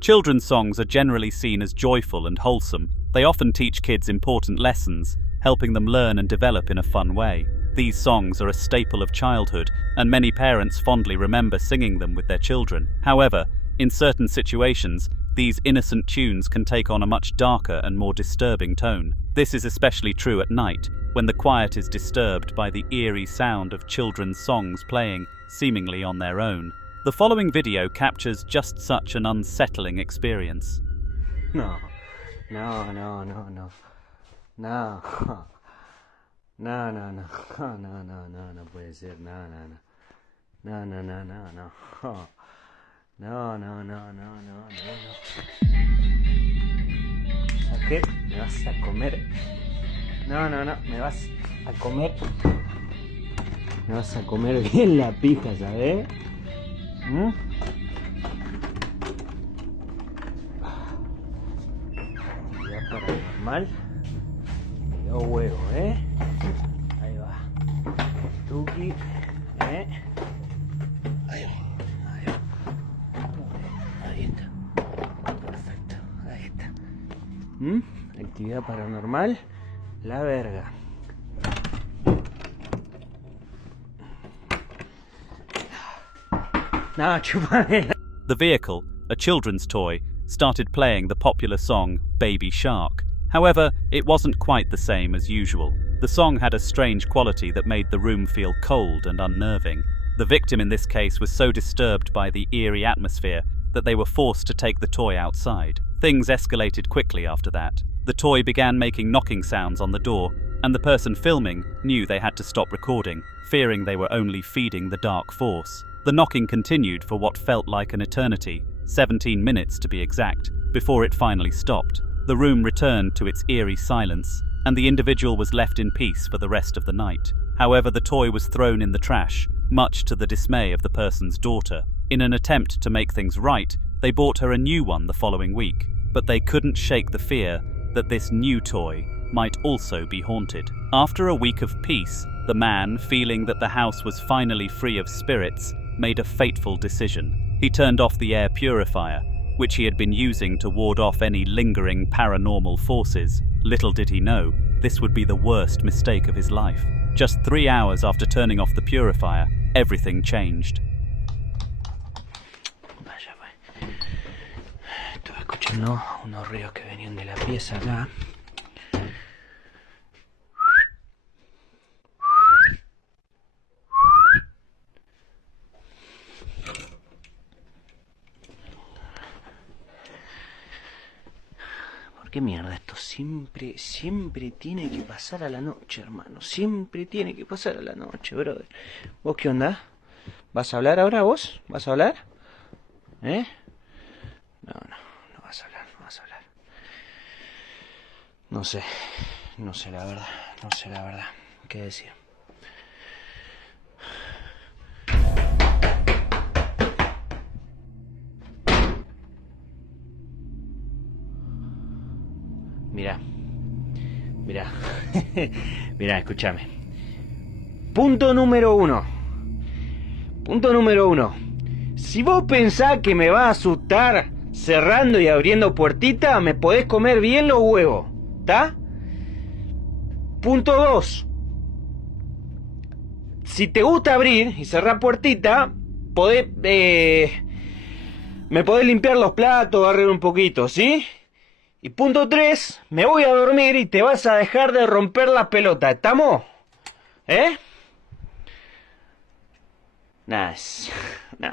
Children's songs are generally seen as joyful and wholesome. They often teach kids important lessons, helping them learn and develop in a fun way. These songs are a staple of childhood, and many parents fondly remember singing them with their children. However, in certain situations, these innocent tunes can take on a much darker and more disturbing tone. This is especially true at night, when the quiet is disturbed by the eerie sound of children's songs playing, seemingly on their own. The following video captures just such an unsettling experience. No puede ser, no. ¿Qué? ¿Me vas a comer? No, me vas a comer. Me vas a comer bien la pija, ¿sabes? Ya paranormal. Yo huevo, Ahí va. Tuki, Ahí está. Perfecto, ahí está. Actividad paranormal. La verga. No, chupame. The vehicle, a children's toy, started playing the popular song Baby Shark. However, it wasn't quite the same as usual. The song had a strange quality that made the room feel cold and unnerving. The victim in this case was so disturbed by the eerie atmosphere that they were forced to take the toy outside. Things escalated quickly after that. The toy began making knocking sounds on the door, and the person filming knew they had to stop recording, fearing they were only feeding the dark force. The knocking continued for what felt like an eternity, 17 minutes to be exact, before it finally stopped. The room returned to its eerie silence, and the individual was left in peace for the rest of the night. However, the toy was thrown in the trash, much to the dismay of the person's daughter. In an attempt to make things right, they bought her a new one the following week, but they couldn't shake the fear that this new toy might also be haunted. After a week of peace, the man, feeling that the house was finally free of spirits, made a fateful decision. He turned off the air purifier, which he had been using to ward off any lingering paranormal forces. Little did he know, this would be the worst mistake of his life. Just 3 hours after turning off the purifier, everything changed. Vaya, vaya. Estaba escuchando unos ruidos que venían de la pieza acá. ¿Qué mierda? Esto siempre tiene que pasar a la noche, hermano. Siempre tiene que pasar a la noche, brother. ¿Vos qué onda? ¿Vas a hablar ahora vos? ¿Vas a hablar? ¿Eh? No vas a hablar, no vas a hablar. No sé la verdad, ¿qué decir? Mirá, escúchame. Punto número uno. Si vos pensás que me va a asustar cerrando y abriendo puertita, me podés comer bien los huevos, ¿tá? Punto 2. Si te gusta abrir y cerrar puertita, me podés limpiar los platos, barrer un poquito, ¿sí? Y punto 3, me voy a dormir y te vas a dejar de romper la pelota, ¿estamos? ¿Eh?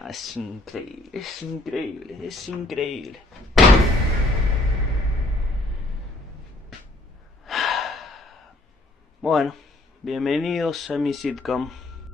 Es increíble. Bueno, bienvenidos a mi sitcom.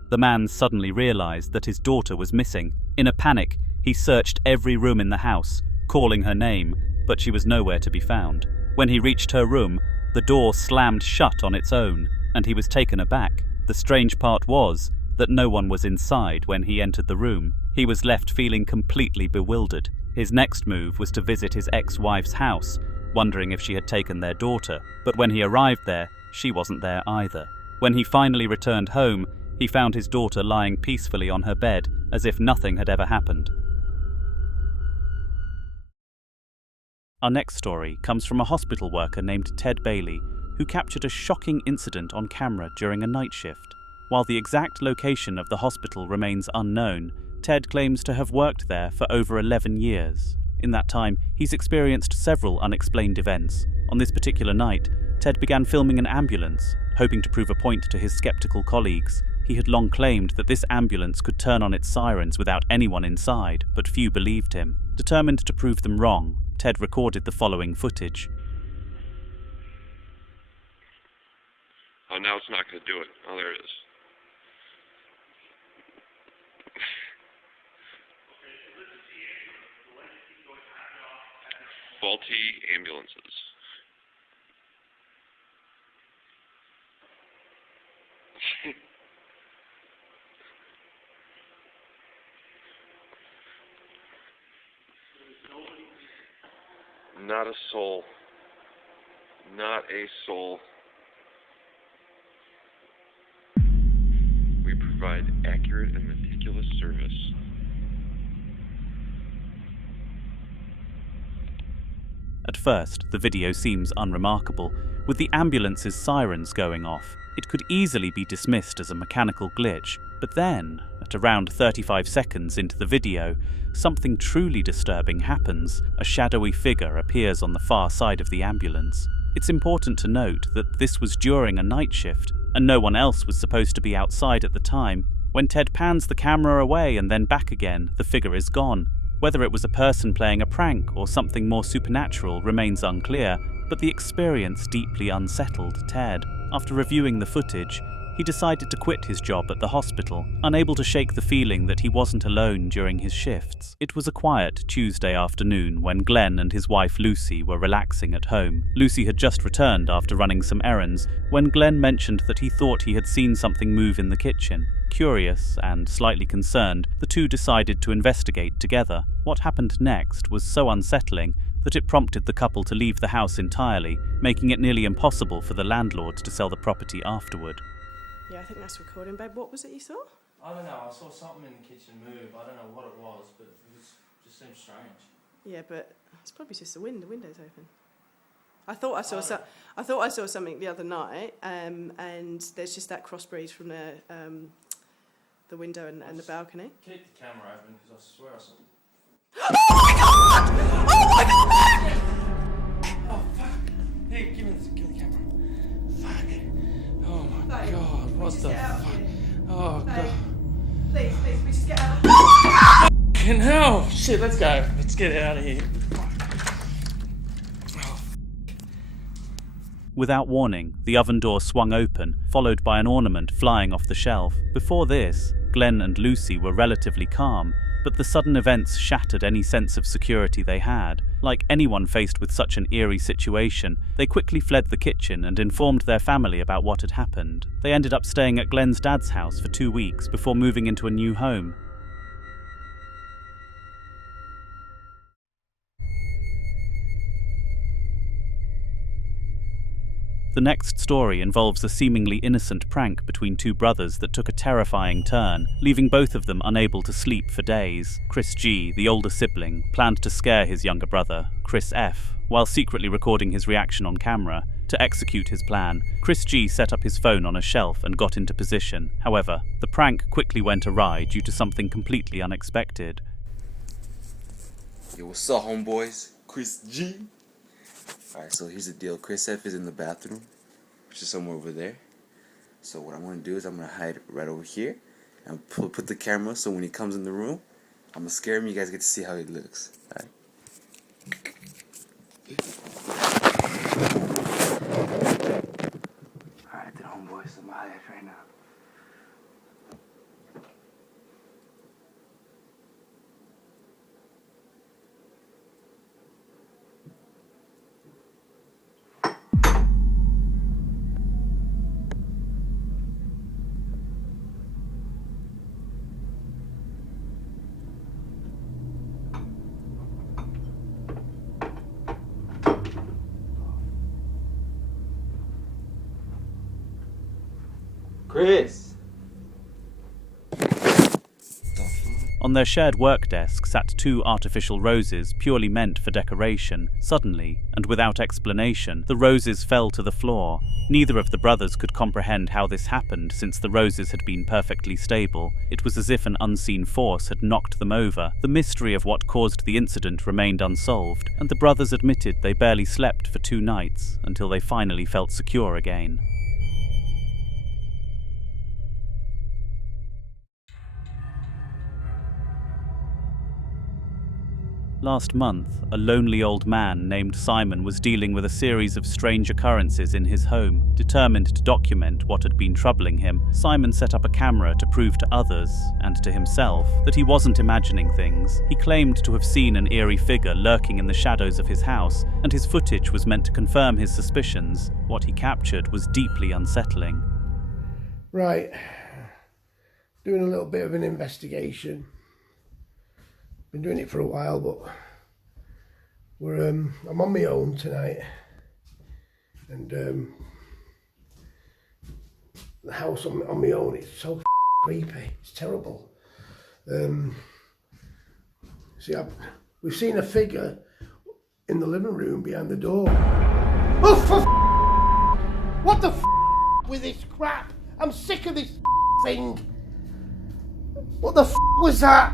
The man suddenly realized that his daughter was missing. In a panic, he searched every room in the house, calling her name, but she was nowhere to be found. When he reached her room, the door slammed shut on its own, and he was taken aback. The strange part was that no one was inside when he entered the room. He was left feeling completely bewildered. His next move was to visit his ex-wife's house, wondering if she had taken their daughter, but when he arrived there, she wasn't there either. When he finally returned home, he found his daughter lying peacefully on her bed, as if nothing had ever happened. Our next story comes from a hospital worker named Ted Bailey, who captured a shocking incident on camera during a night shift. While the exact location of the hospital remains unknown, Ted claims to have worked there for over 11 years. In that time, he's experienced several unexplained events. On this particular night, Ted began filming an ambulance, hoping to prove a point to his skeptical colleagues. He had long claimed that this ambulance could turn on its sirens without anyone inside, but few believed him. Determined to prove them wrong, Ted recorded the following footage. Oh, now it's not going to do it. Oh, there it is. Faulty ambulances. Not a soul. Not a soul. We provide accurate and meticulous service. At first, the video seems unremarkable. With the ambulance's sirens going off, it could easily be dismissed as a mechanical glitch. But then, a At around 35 seconds into the video, something truly disturbing happens. A shadowy figure appears on the far side of the ambulance. It's important to note that this was during a night shift, and no one else was supposed to be outside at the time. When Ted pans the camera away and then back again, the figure is gone. Whether it was a person playing a prank or something more supernatural remains unclear, but the experience deeply unsettled Ted. After reviewing the footage, he decided to quit his job at the hospital, unable to shake the feeling that he wasn't alone during his shifts. It was a quiet Tuesday afternoon when Glenn and his wife Lucy were relaxing at home. Lucy had just returned after running some errands when Glenn mentioned that he thought he had seen something move in the kitchen. Curious and slightly concerned, the two decided to investigate together. What happened next was so unsettling that it prompted the couple to leave the house entirely, making it nearly impossible for the landlord to sell the property afterward. Yeah, I think that's recording, babe. What was it you saw? I don't know, I saw something in the kitchen move. I don't know what it was, but it just seemed strange. Yeah, but it's probably just the window's open. I thought I saw something the other night, and there's just that cross breeze from the window and the balcony. Keep the camera open because I swear I saw. Oh my god! Oh my god, man! Oh fuck! Here, give me the camera. Fuck! Oh my god! What the fuck? Oh god! Please, we just get out. Fucking hell! Shit, let's go. Let's get out of here. Without warning, the oven door swung open, followed by an ornament flying off the shelf. Before this, Glenn and Lucy were relatively calm, but the sudden events shattered any sense of security they had. Like anyone faced with such an eerie situation, they quickly fled the kitchen and informed their family about what had happened. They ended up staying at Glenn's dad's house for 2 weeks before moving into a new home. The next story involves a seemingly innocent prank between two brothers that took a terrifying turn, leaving both of them unable to sleep for days. Chris G, the older sibling, planned to scare his younger brother, Chris F, while secretly recording his reaction on camera. To execute his plan, Chris G set up his phone on a shelf and got into position. However, the prank quickly went awry due to something completely unexpected. Yo, what's up, homeboys? Chris G. Alright, so here's the deal. Chris F is in the bathroom, which is somewhere over there. So what I'm going to do is I'm going to hide right over here and put the camera so when he comes in the room, I'm going to scare him. You guys get to see how he looks. Alright? Alright, then homeboys, I'm going to hide right now. Chris! On their shared work desk sat 2 artificial roses purely meant for decoration. Suddenly, and without explanation, the roses fell to the floor. Neither of the brothers could comprehend how this happened since the roses had been perfectly stable. It was as if an unseen force had knocked them over. The mystery of what caused the incident remained unsolved, and the brothers admitted they barely slept for 2 nights until they finally felt secure again. Last month, a lonely old man named Simon was dealing with a series of strange occurrences in his home. Determined to document what had been troubling him, Simon set up a camera to prove to others, and to himself, that he wasn't imagining things. He claimed to have seen an eerie figure lurking in the shadows of his house, and his footage was meant to confirm his suspicions. What he captured was deeply unsettling. Right, doing a little bit of an investigation. Been doing it for a while, but I'm on my own tonight, and the house on my own, it's so creepy. It's terrible. See, we've seen a figure in the living room behind the door. Oh, for what the with this crap? I'm sick of this thing. What the f was that?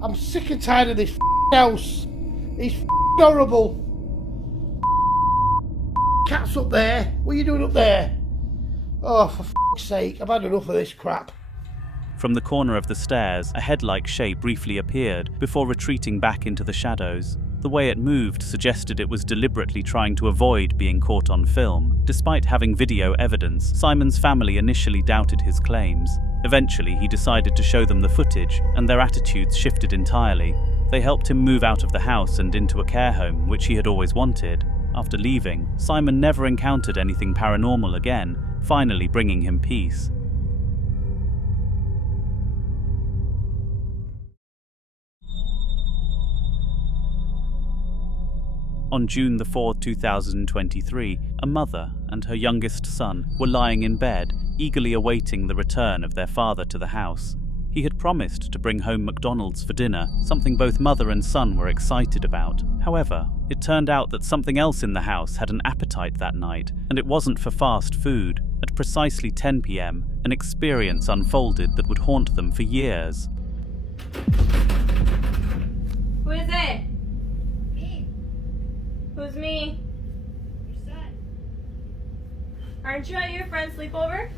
I'm sick and tired of this house. It's horrible. Cat's up there. What are you doing up there? Oh, for f***'s sake, I've had enough of this crap. From the corner of the stairs, a head-like shape briefly appeared before retreating back into the shadows. The way it moved suggested it was deliberately trying to avoid being caught on film. Despite having video evidence, Simon's family initially doubted his claims. Eventually, he decided to show them the footage, and their attitudes shifted entirely. They helped him move out of the house and into a care home, which he had always wanted. After leaving, Simon never encountered anything paranormal again, finally bringing him peace. On June 4, 2023, a mother and her youngest son were lying in bed, eagerly awaiting the return of their father to the house. He had promised to bring home McDonald's for dinner, something both mother and son were excited about. However, it turned out that something else in the house had an appetite that night, and it wasn't for fast food. At precisely 10 p.m, an experience unfolded that would haunt them for years. Who is it? Who's me? Your son. Aren't you at your friend's sleepover?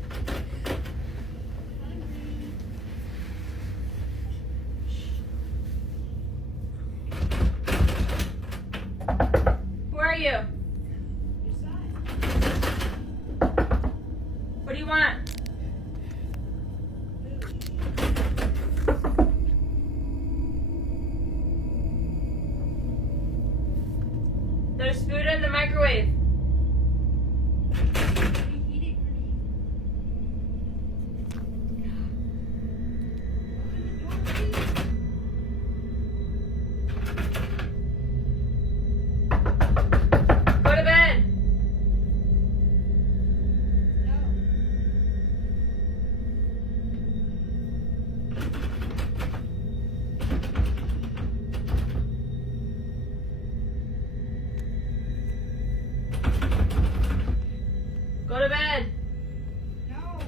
Who are you? Your son. What do you want? There's food in the microwave. Go to bed. Go to bed. No.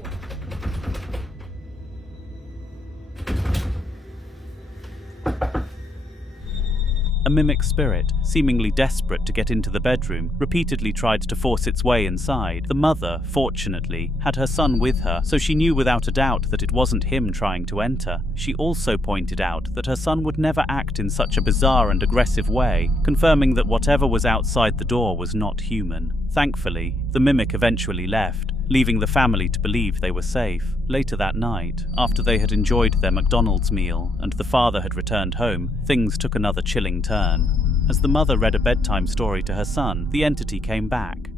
A mimic spirit, seemingly desperate to get into the bedroom, repeatedly tried to force its way inside. The mother, fortunately, had her son with her, so she knew without a doubt that it wasn't him trying to enter. She also pointed out that her son would never act in such a bizarre and aggressive way, confirming that whatever was outside the door was not human. Thankfully, the mimic eventually left, leaving the family to believe they were safe. Later that night, after they had enjoyed their McDonald's meal and the father had returned home, things took another chilling turn. As the mother read a bedtime story to her son, the entity came back.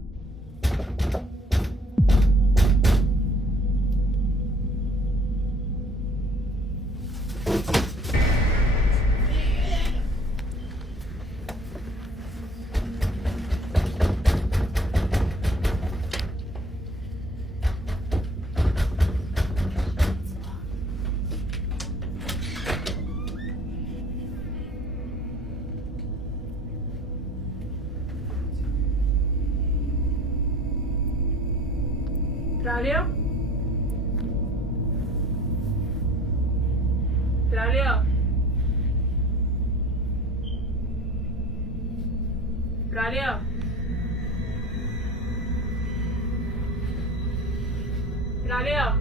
Claudio? Claudio? Claudio? Claudio?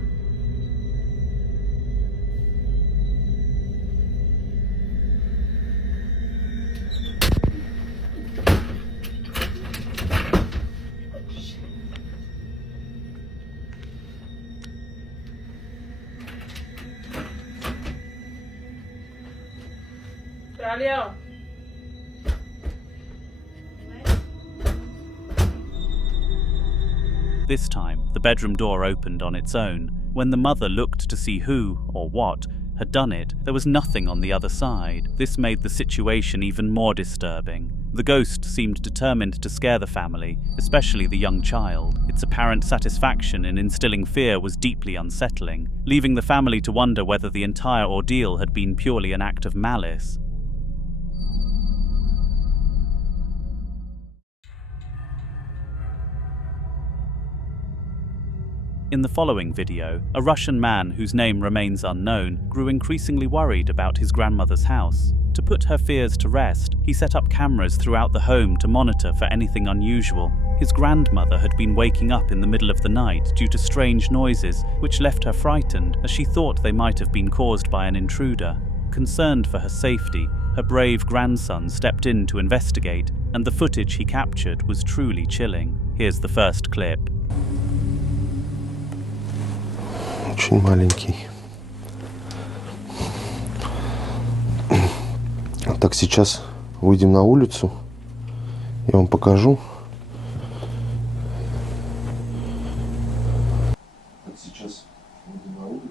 Claudio? This time, the bedroom door opened on its own. When the mother looked to see who, or what, had done it, there was nothing on the other side. This made the situation even more disturbing. The ghost seemed determined to scare the family, especially the young child. Its apparent satisfaction in instilling fear was deeply unsettling, leaving the family to wonder whether the entire ordeal had been purely an act of malice. In the following video, a Russian man whose name remains unknown grew increasingly worried about his grandmother's house. To put her fears to rest, he set up cameras throughout the home to monitor for anything unusual. His grandmother had been waking up in the middle of the night due to strange noises, which left her frightened, as she thought they might have been caused by an intruder. Concerned for her safety, her brave grandson stepped in to investigate, and the footage he captured was truly chilling. Here's the first clip. Очень маленький. Так, сейчас выйдем на улицу. Я вам покажу. Так, сейчас выйдем на улицу.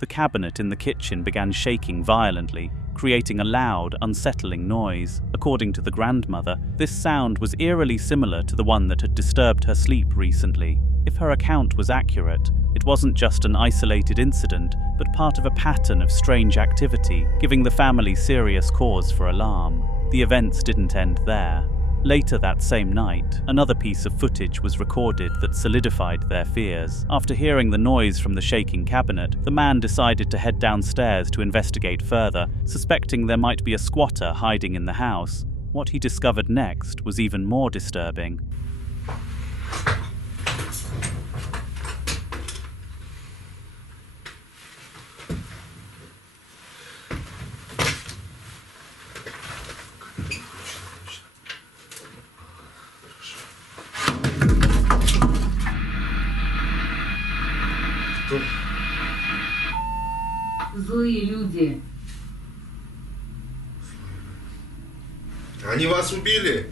The cabinet in the kitchen began shaking violently, creating a loud, unsettling noise. According to the grandmother, this sound was eerily similar to the one that had disturbed her sleep recently. If her account was accurate, it wasn't just an isolated incident, but part of a pattern of strange activity, giving the family serious cause for alarm. The events didn't end there. Later that same night, another piece of footage was recorded that solidified their fears. After hearing the noise from the shaking cabinet, the man decided to head downstairs to investigate further, suspecting there might be a squatter hiding in the house. What he discovered next was even more disturbing. Злые люди. Они вас убили?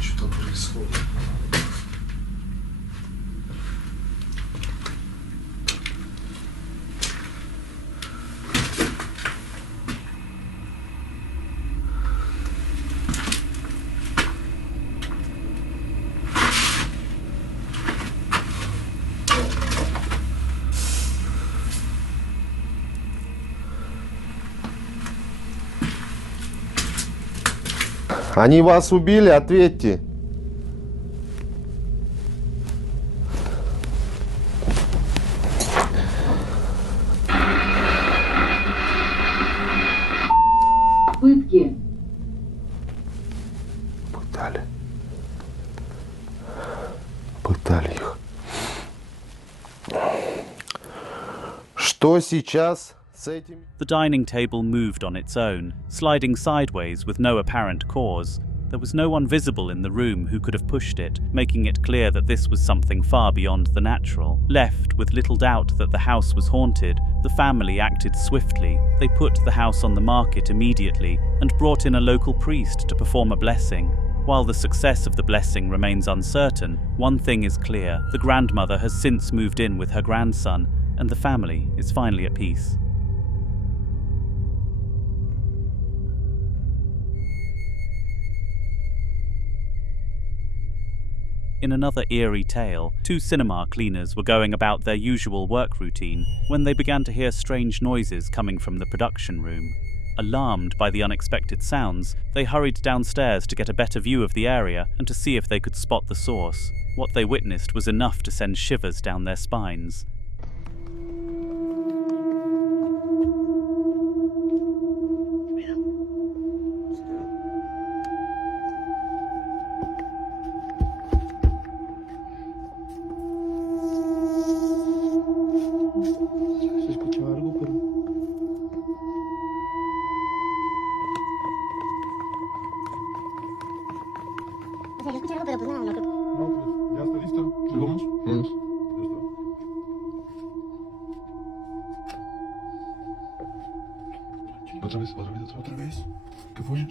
Что происходит? Они вас убили, ответьте. Пытки. Пытали их. Что сейчас? The dining table moved on its own, sliding sideways with no apparent cause. There was no one visible in the room who could have pushed it, making it clear that this was something far beyond the natural. Left with little doubt that the house was haunted, the family acted swiftly. They put the house on the market immediately and brought in a local priest to perform a blessing. While the success of the blessing remains uncertain, one thing is clear: the grandmother has since moved in with her grandson, and the family is finally at peace. In another eerie tale, two cinema cleaners were going about their usual work routine when they began to hear strange noises coming from the production room. Alarmed by the unexpected sounds, they hurried downstairs to get a better view of the area and to see if they could spot the source. What they witnessed was enough to send shivers down their spines. Yo escuché algo, pero Ya está listo. ¿Vamos? Vamos. Otra vez. ¿Qué fue?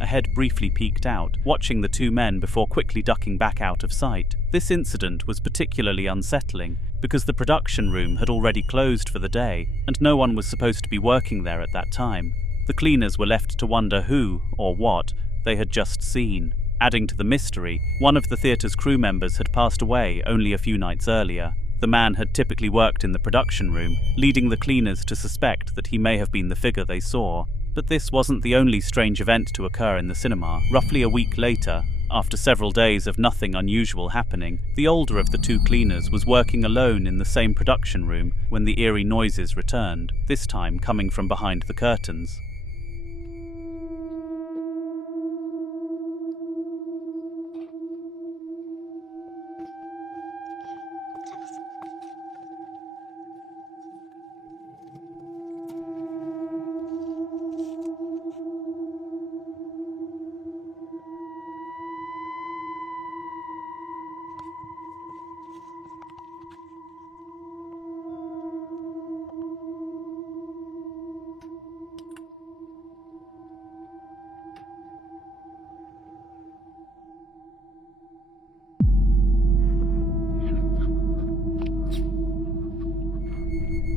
A head briefly peeked out, watching the two men before quickly ducking back out of sight. This incident was particularly unsettling because the production room had already closed for the day and no one was supposed to be working there at that time. The cleaners were left to wonder who, or what, they had just seen. Adding to the mystery, one of the theatre's crew members had passed away only a few nights earlier. The man had typically worked in the production room, leading the cleaners to suspect that he may have been the figure they saw. But this wasn't the only strange event to occur in the cinema. Roughly a week later, after several days of nothing unusual happening, the older of the two cleaners was working alone in the same production room when the eerie noises returned, this time coming from behind the curtains.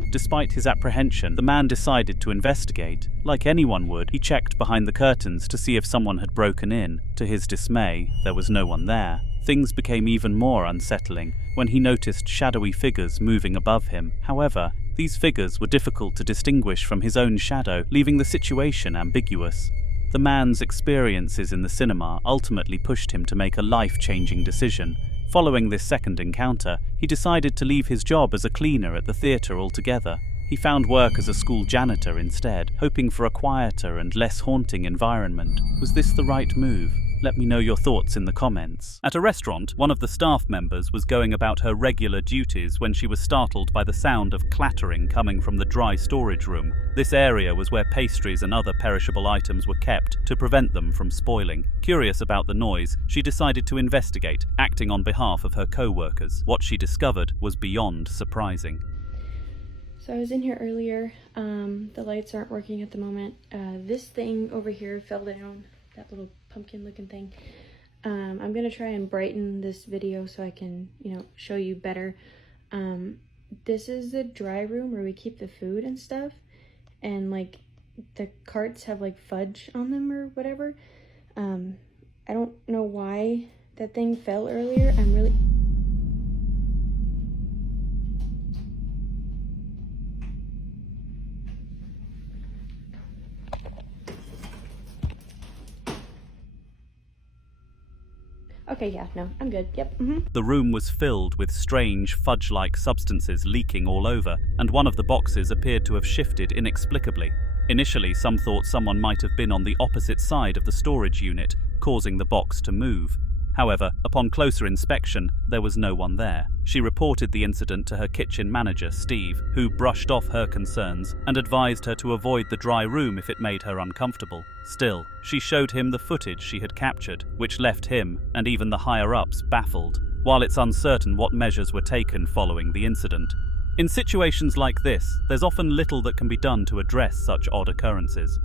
Despite his apprehension, the man decided to investigate. Like anyone would, he checked behind the curtains to see if someone had broken in. To his dismay, there was no one there. Things became even more unsettling when he noticed shadowy figures moving above him. However, these figures were difficult to distinguish from his own shadow, leaving the situation ambiguous. The man's experiences in the cinema ultimately pushed him to make a life-changing decision. Following this second encounter, he decided to leave his job as a cleaner at the theatre altogether. He found work as a school janitor instead, hoping for a quieter and less haunting environment. Was this the right move? Let me know your thoughts in the comments. At a restaurant, one of the staff members was going about her regular duties when she was startled by the sound of clattering coming from the dry storage room. This area was where pastries and other perishable items were kept to prevent them from spoiling. Curious about the noise, she decided to investigate, acting on behalf of her co-workers. What she discovered was beyond surprising. So I was in here earlier. The lights aren't working at the moment. This thing over here fell down, that little pumpkin looking thing. I'm gonna try and brighten this video so I can, show you better. This is the dry room where we keep the food and stuff, and like the carts have like fudge on them or whatever. I don't know why that thing fell earlier. I'm really... Okay, yeah, no, I'm good, yep. The room was filled with strange, fudge-like substances leaking all over, and one of the boxes appeared to have shifted inexplicably. Initially, some thought someone might have been on the opposite side of the storage unit, causing the box to move. However, upon closer inspection, there was no one there. She reported the incident to her kitchen manager, Steve, who brushed off her concerns and advised her to avoid the dry room if it made her uncomfortable. Still, she showed him the footage she had captured, which left him, and even the higher-ups, baffled, while it's uncertain what measures were taken following the incident. In situations like this, there's often little that can be done to address such odd occurrences.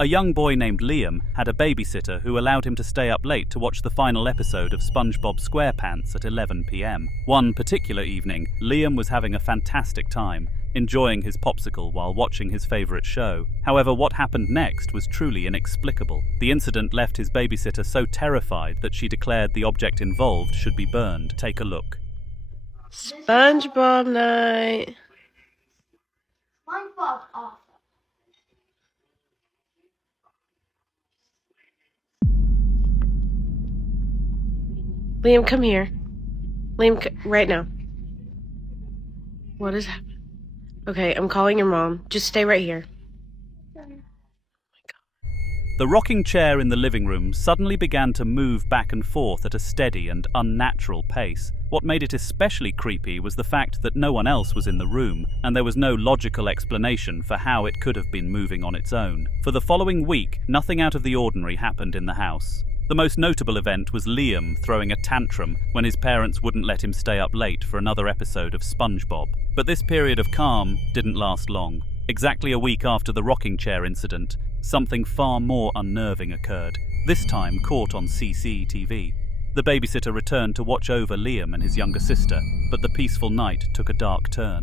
A young boy named Liam had a babysitter who allowed him to stay up late to watch the final episode of SpongeBob SquarePants at 11 p.m. One particular evening, Liam was having a fantastic time, enjoying his popsicle while watching his favorite show. However, what happened next was truly inexplicable. The incident left his babysitter so terrified that she declared the object involved should be burned. Take a look. SpongeBob night. SpongeBob off. Liam, come here. Liam, right now. What is happening? Okay, I'm calling your mom. Just stay right here. The rocking chair in the living room suddenly began to move back and forth at a steady and unnatural pace. What made it especially creepy was the fact that no one else was in the room, and there was no logical explanation for how it could have been moving on its own. For the following week, nothing out of the ordinary happened in the house. The most notable event was Liam throwing a tantrum when his parents wouldn't let him stay up late for another episode of SpongeBob. But this period of calm didn't last long. Exactly a week after the rocking chair incident, something far more unnerving occurred, this time caught on CCTV. The babysitter returned to watch over Liam and his younger sister, but the peaceful night took a dark turn.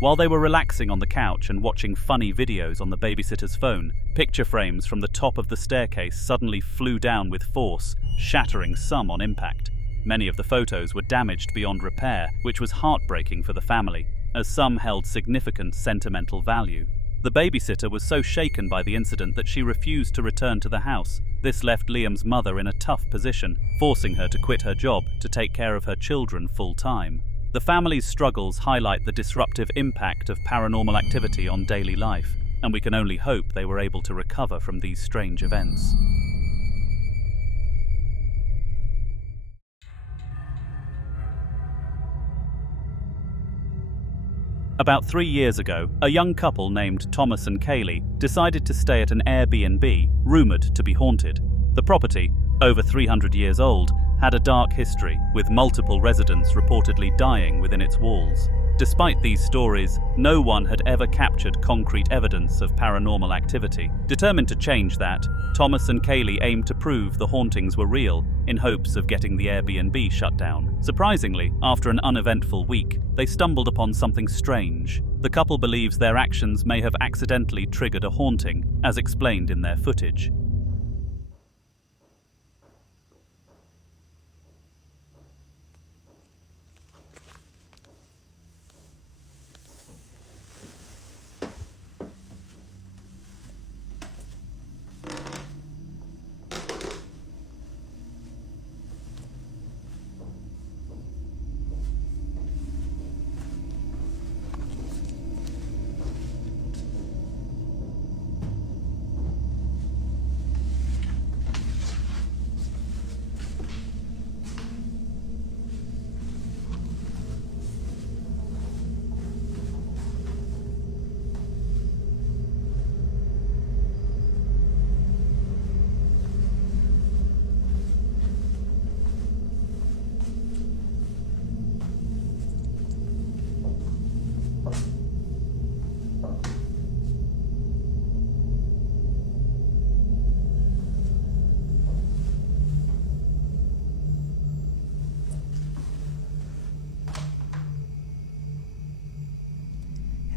While they were relaxing on the couch and watching funny videos on the babysitter's phone, picture frames from the top of the staircase suddenly flew down with force, shattering some on impact. Many of the photos were damaged beyond repair, which was heartbreaking for the family, as some held significant sentimental value. The babysitter was so shaken by the incident that she refused to return to the house. This left Liam's mother in a tough position, forcing her to quit her job to take care of her children full-time. The family's struggles highlight the disruptive impact of paranormal activity on daily life, and we can only hope they were able to recover from these strange events. About 3 years ago, a young couple named Thomas and Kaylee decided to stay at an Airbnb rumored to be haunted. The property, over 300 years old, had a dark history, with multiple residents reportedly dying within its walls. Despite these stories, no one had ever captured concrete evidence of paranormal activity. Determined to change that, Thomas and Kaylee aimed to prove the hauntings were real, in hopes of getting the Airbnb shut down. Surprisingly, after an uneventful week, they stumbled upon something strange. The couple believes their actions may have accidentally triggered a haunting, as explained in their footage.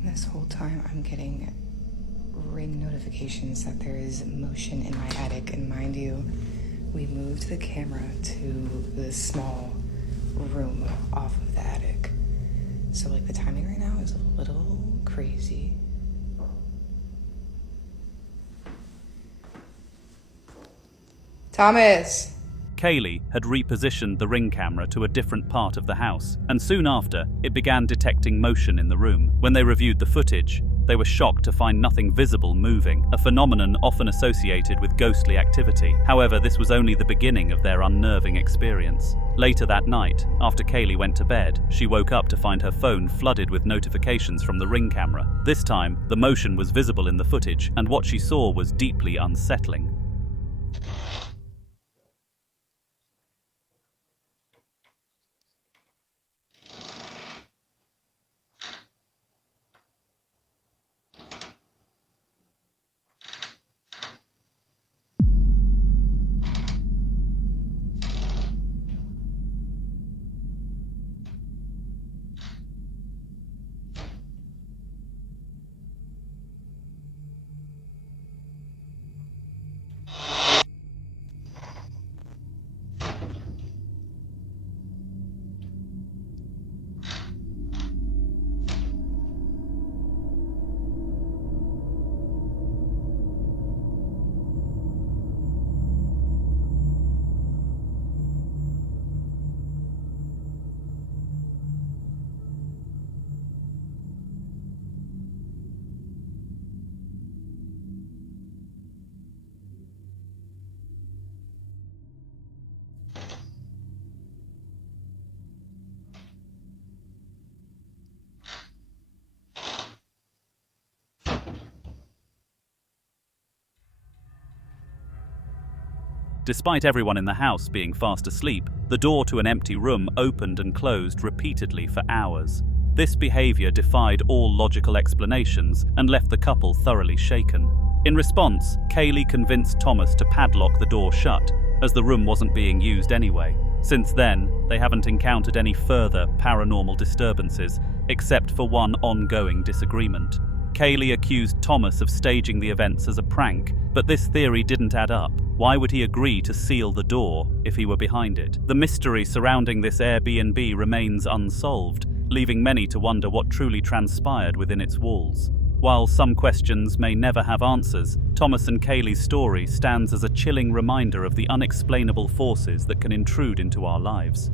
This whole time I'm getting ring notifications that there is motion in my attic, and mind you, we moved the camera to the small room off of the attic. So like the timing right now is a little crazy. Thomas! Kaylee had repositioned the ring camera to a different part of the house, and soon after, it began detecting motion in the room. When they reviewed the footage, They were shocked to find nothing visible moving, a phenomenon often associated with ghostly activity. However, this was only the beginning of their unnerving experience. Later that night, after Kaylee went to bed, she woke up to find her phone flooded with notifications from the Ring camera. This time, the motion was visible in the footage, and what she saw was deeply unsettling. Despite everyone in the house being fast asleep, the door to an empty room opened and closed repeatedly for hours. This behavior defied all logical explanations and left the couple thoroughly shaken. In response, Kaylee convinced Thomas to padlock the door shut, as the room wasn't being used anyway. Since then, they haven't encountered any further paranormal disturbances, except for one ongoing disagreement. Kaylee accused Thomas of staging the events as a prank, but this theory didn't add up. Why would he agree to seal the door if he were behind it? The mystery surrounding this Airbnb remains unsolved, leaving many to wonder what truly transpired within its walls. While some questions may never have answers, Thomas and Kaylee's story stands as a chilling reminder of the unexplainable forces that can intrude into our lives.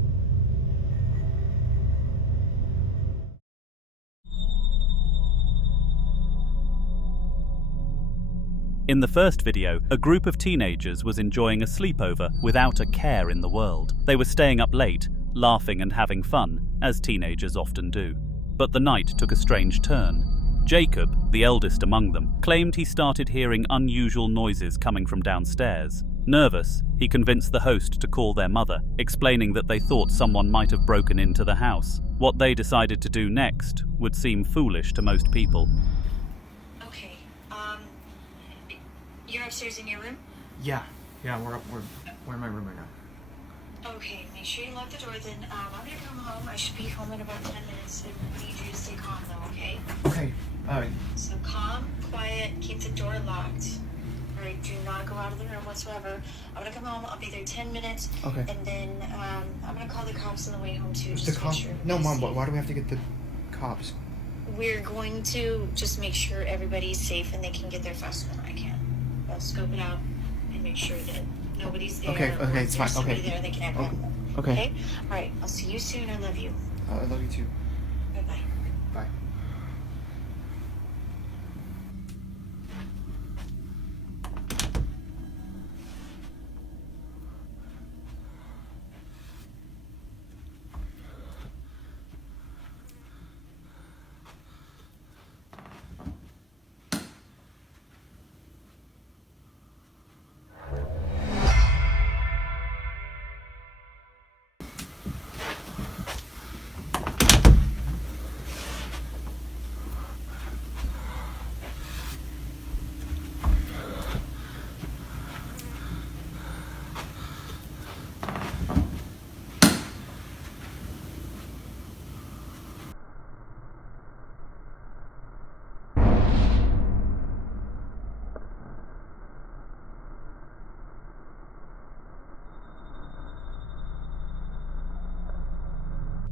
In the first video, a group of teenagers was enjoying a sleepover without a care in the world. They were staying up late, laughing and having fun, as teenagers often do. But the night took a strange turn. Jacob, the eldest among them, claimed he started hearing unusual noises coming from downstairs. Nervous, he convinced the host to call their mother, explaining that they thought someone might have broken into the house. What they decided to do next would seem foolish to most people. You're upstairs in your room? Yeah, we're in my room right now. Okay, make sure you lock the door then. I'm gonna come home. I should be home in about 10 minutes. I need you to stay calm though, okay? Okay, So calm, quiet, keep the door locked. Alright, do not go out of the room whatsoever. I'm gonna come home, I'll be there 10 minutes. Okay. And then I'm gonna call the cops on the way home too. The cops? No, Mom, why do we have to get the cops? We're going to just make sure everybody's safe and they can get there faster than I can. I'll scope it out and make sure that nobody's there. Okay, it's fine. Somebody there, they can act normal. Okay. All right. I'll see you soon. I love you. I love you too. Bye-bye. Bye.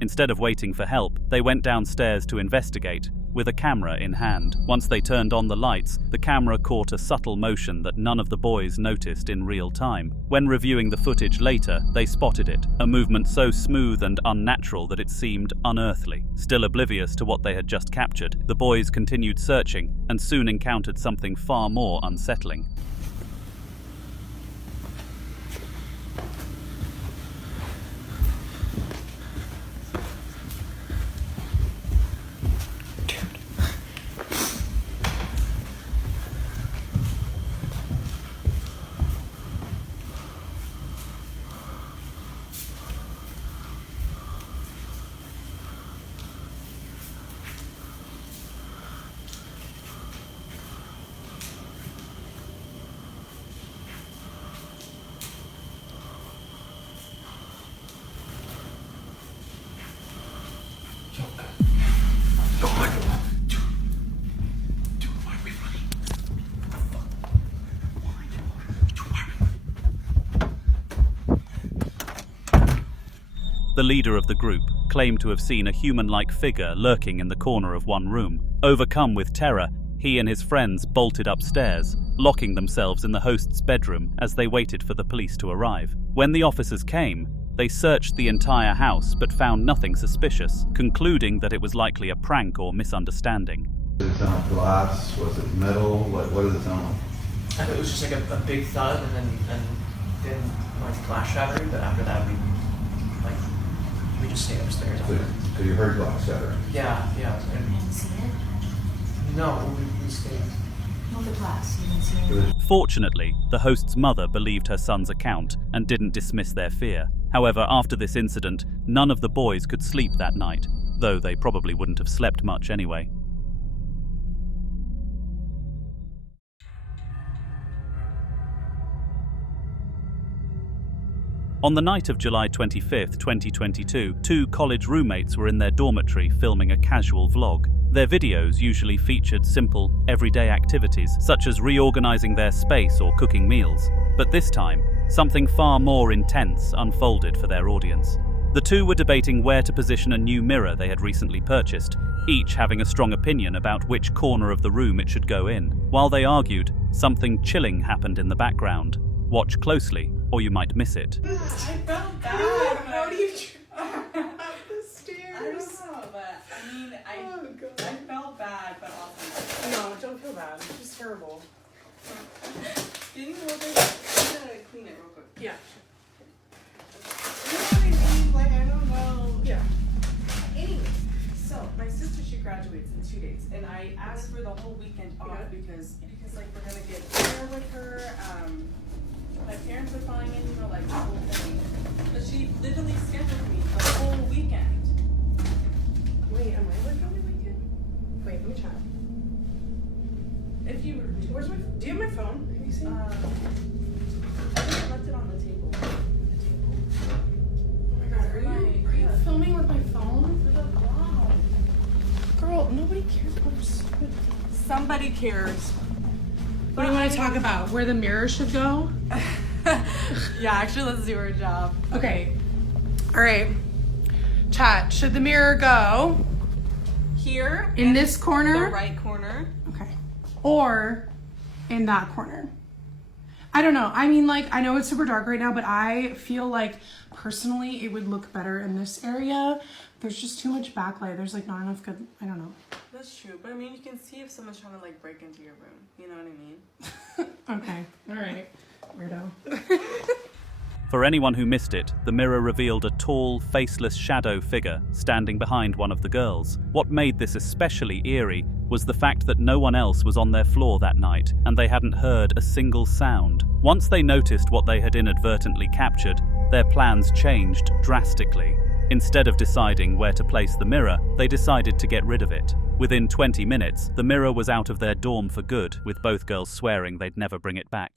Instead of waiting for help, they went downstairs to investigate, with a camera in hand. Once they turned on the lights, the camera caught a subtle motion that none of the boys noticed in real time. When reviewing the footage later, they spotted it, a movement so smooth and unnatural that it seemed unearthly. Still oblivious to what they had just captured, the boys continued searching and soon encountered something far more unsettling. The leader of the group claimed to have seen a human-like figure lurking in the corner of one room. Overcome with terror, he and his friends bolted upstairs, locking themselves in the host's bedroom as they waited for the police to arrive. When the officers came, they searched the entire house but found nothing suspicious, concluding that it was likely a prank or misunderstanding. Did it sound glass? Was it metal? What did it sound like? I thought it was just like a big thud, and then like glass shattering. But after that, we just stayed upstairs. So you heard glass shattering? Yeah. didn't see it? No, we stayed. Not the glass. You didn't see it? Fortunately, the host's mother believed her son's account and didn't dismiss their fear. However, after this incident, none of the boys could sleep that night, though they probably wouldn't have slept much anyway. On the night of July 25, 2022, two college roommates were in their dormitory filming a casual vlog. Their videos usually featured simple, everyday activities, such as reorganizing their space or cooking meals. But this time, something far more intense unfolded for their audience. The two were debating where to position a new mirror they had recently purchased, each having a strong opinion about which corner of the room it should go in. While they argued, something chilling happened in the background. Watch closely, or you might miss it. I felt bad. How do you up the stairs? I don't know, but I mean, I felt bad, but also no, don't feel bad. It's just terrible. Didn't you want to clean it real quick? Yeah. You know what I mean? Like, I don't know. Yeah. Anyways, so my sister, she graduates in 2 days, and I asked for the whole weekend off because like we're gonna get dinner with her. My parents are flying in, you know, like the whole thing. But she literally scheduled me the whole weekend. Wait, am I working on the weekend? Wait, let me check. If you were, do you have my phone? Have you seen? I think I left it on the table. Oh my god, are you filming with my phone? For the vlog. Girl, nobody cares about your stupid. Somebody cares. What do you want to talk about? Where the mirror should go? Yeah, actually, let's do our job. Okay. All right. Chat, should the mirror go here? In this corner? The right corner. Okay. Or in that corner? I don't know. I mean, like, I know it's super dark right now, but I feel like personally it would look better in this area. There's just too much backlight. There's like not enough good, I don't know. That's true. But I mean, you can see if someone's trying to like break into your room. You know what I mean? Okay. All right. Weirdo. For anyone who missed it, the mirror revealed a tall, faceless shadow figure standing behind one of the girls. What made this especially eerie was the fact that no one else was on their floor that night, and they hadn't heard a single sound. Once they noticed what they had inadvertently captured, their plans changed drastically. Instead of deciding where to place the mirror, they decided to get rid of it. Within 20 minutes, the mirror was out of their dorm for good, with both girls swearing they'd never bring it back.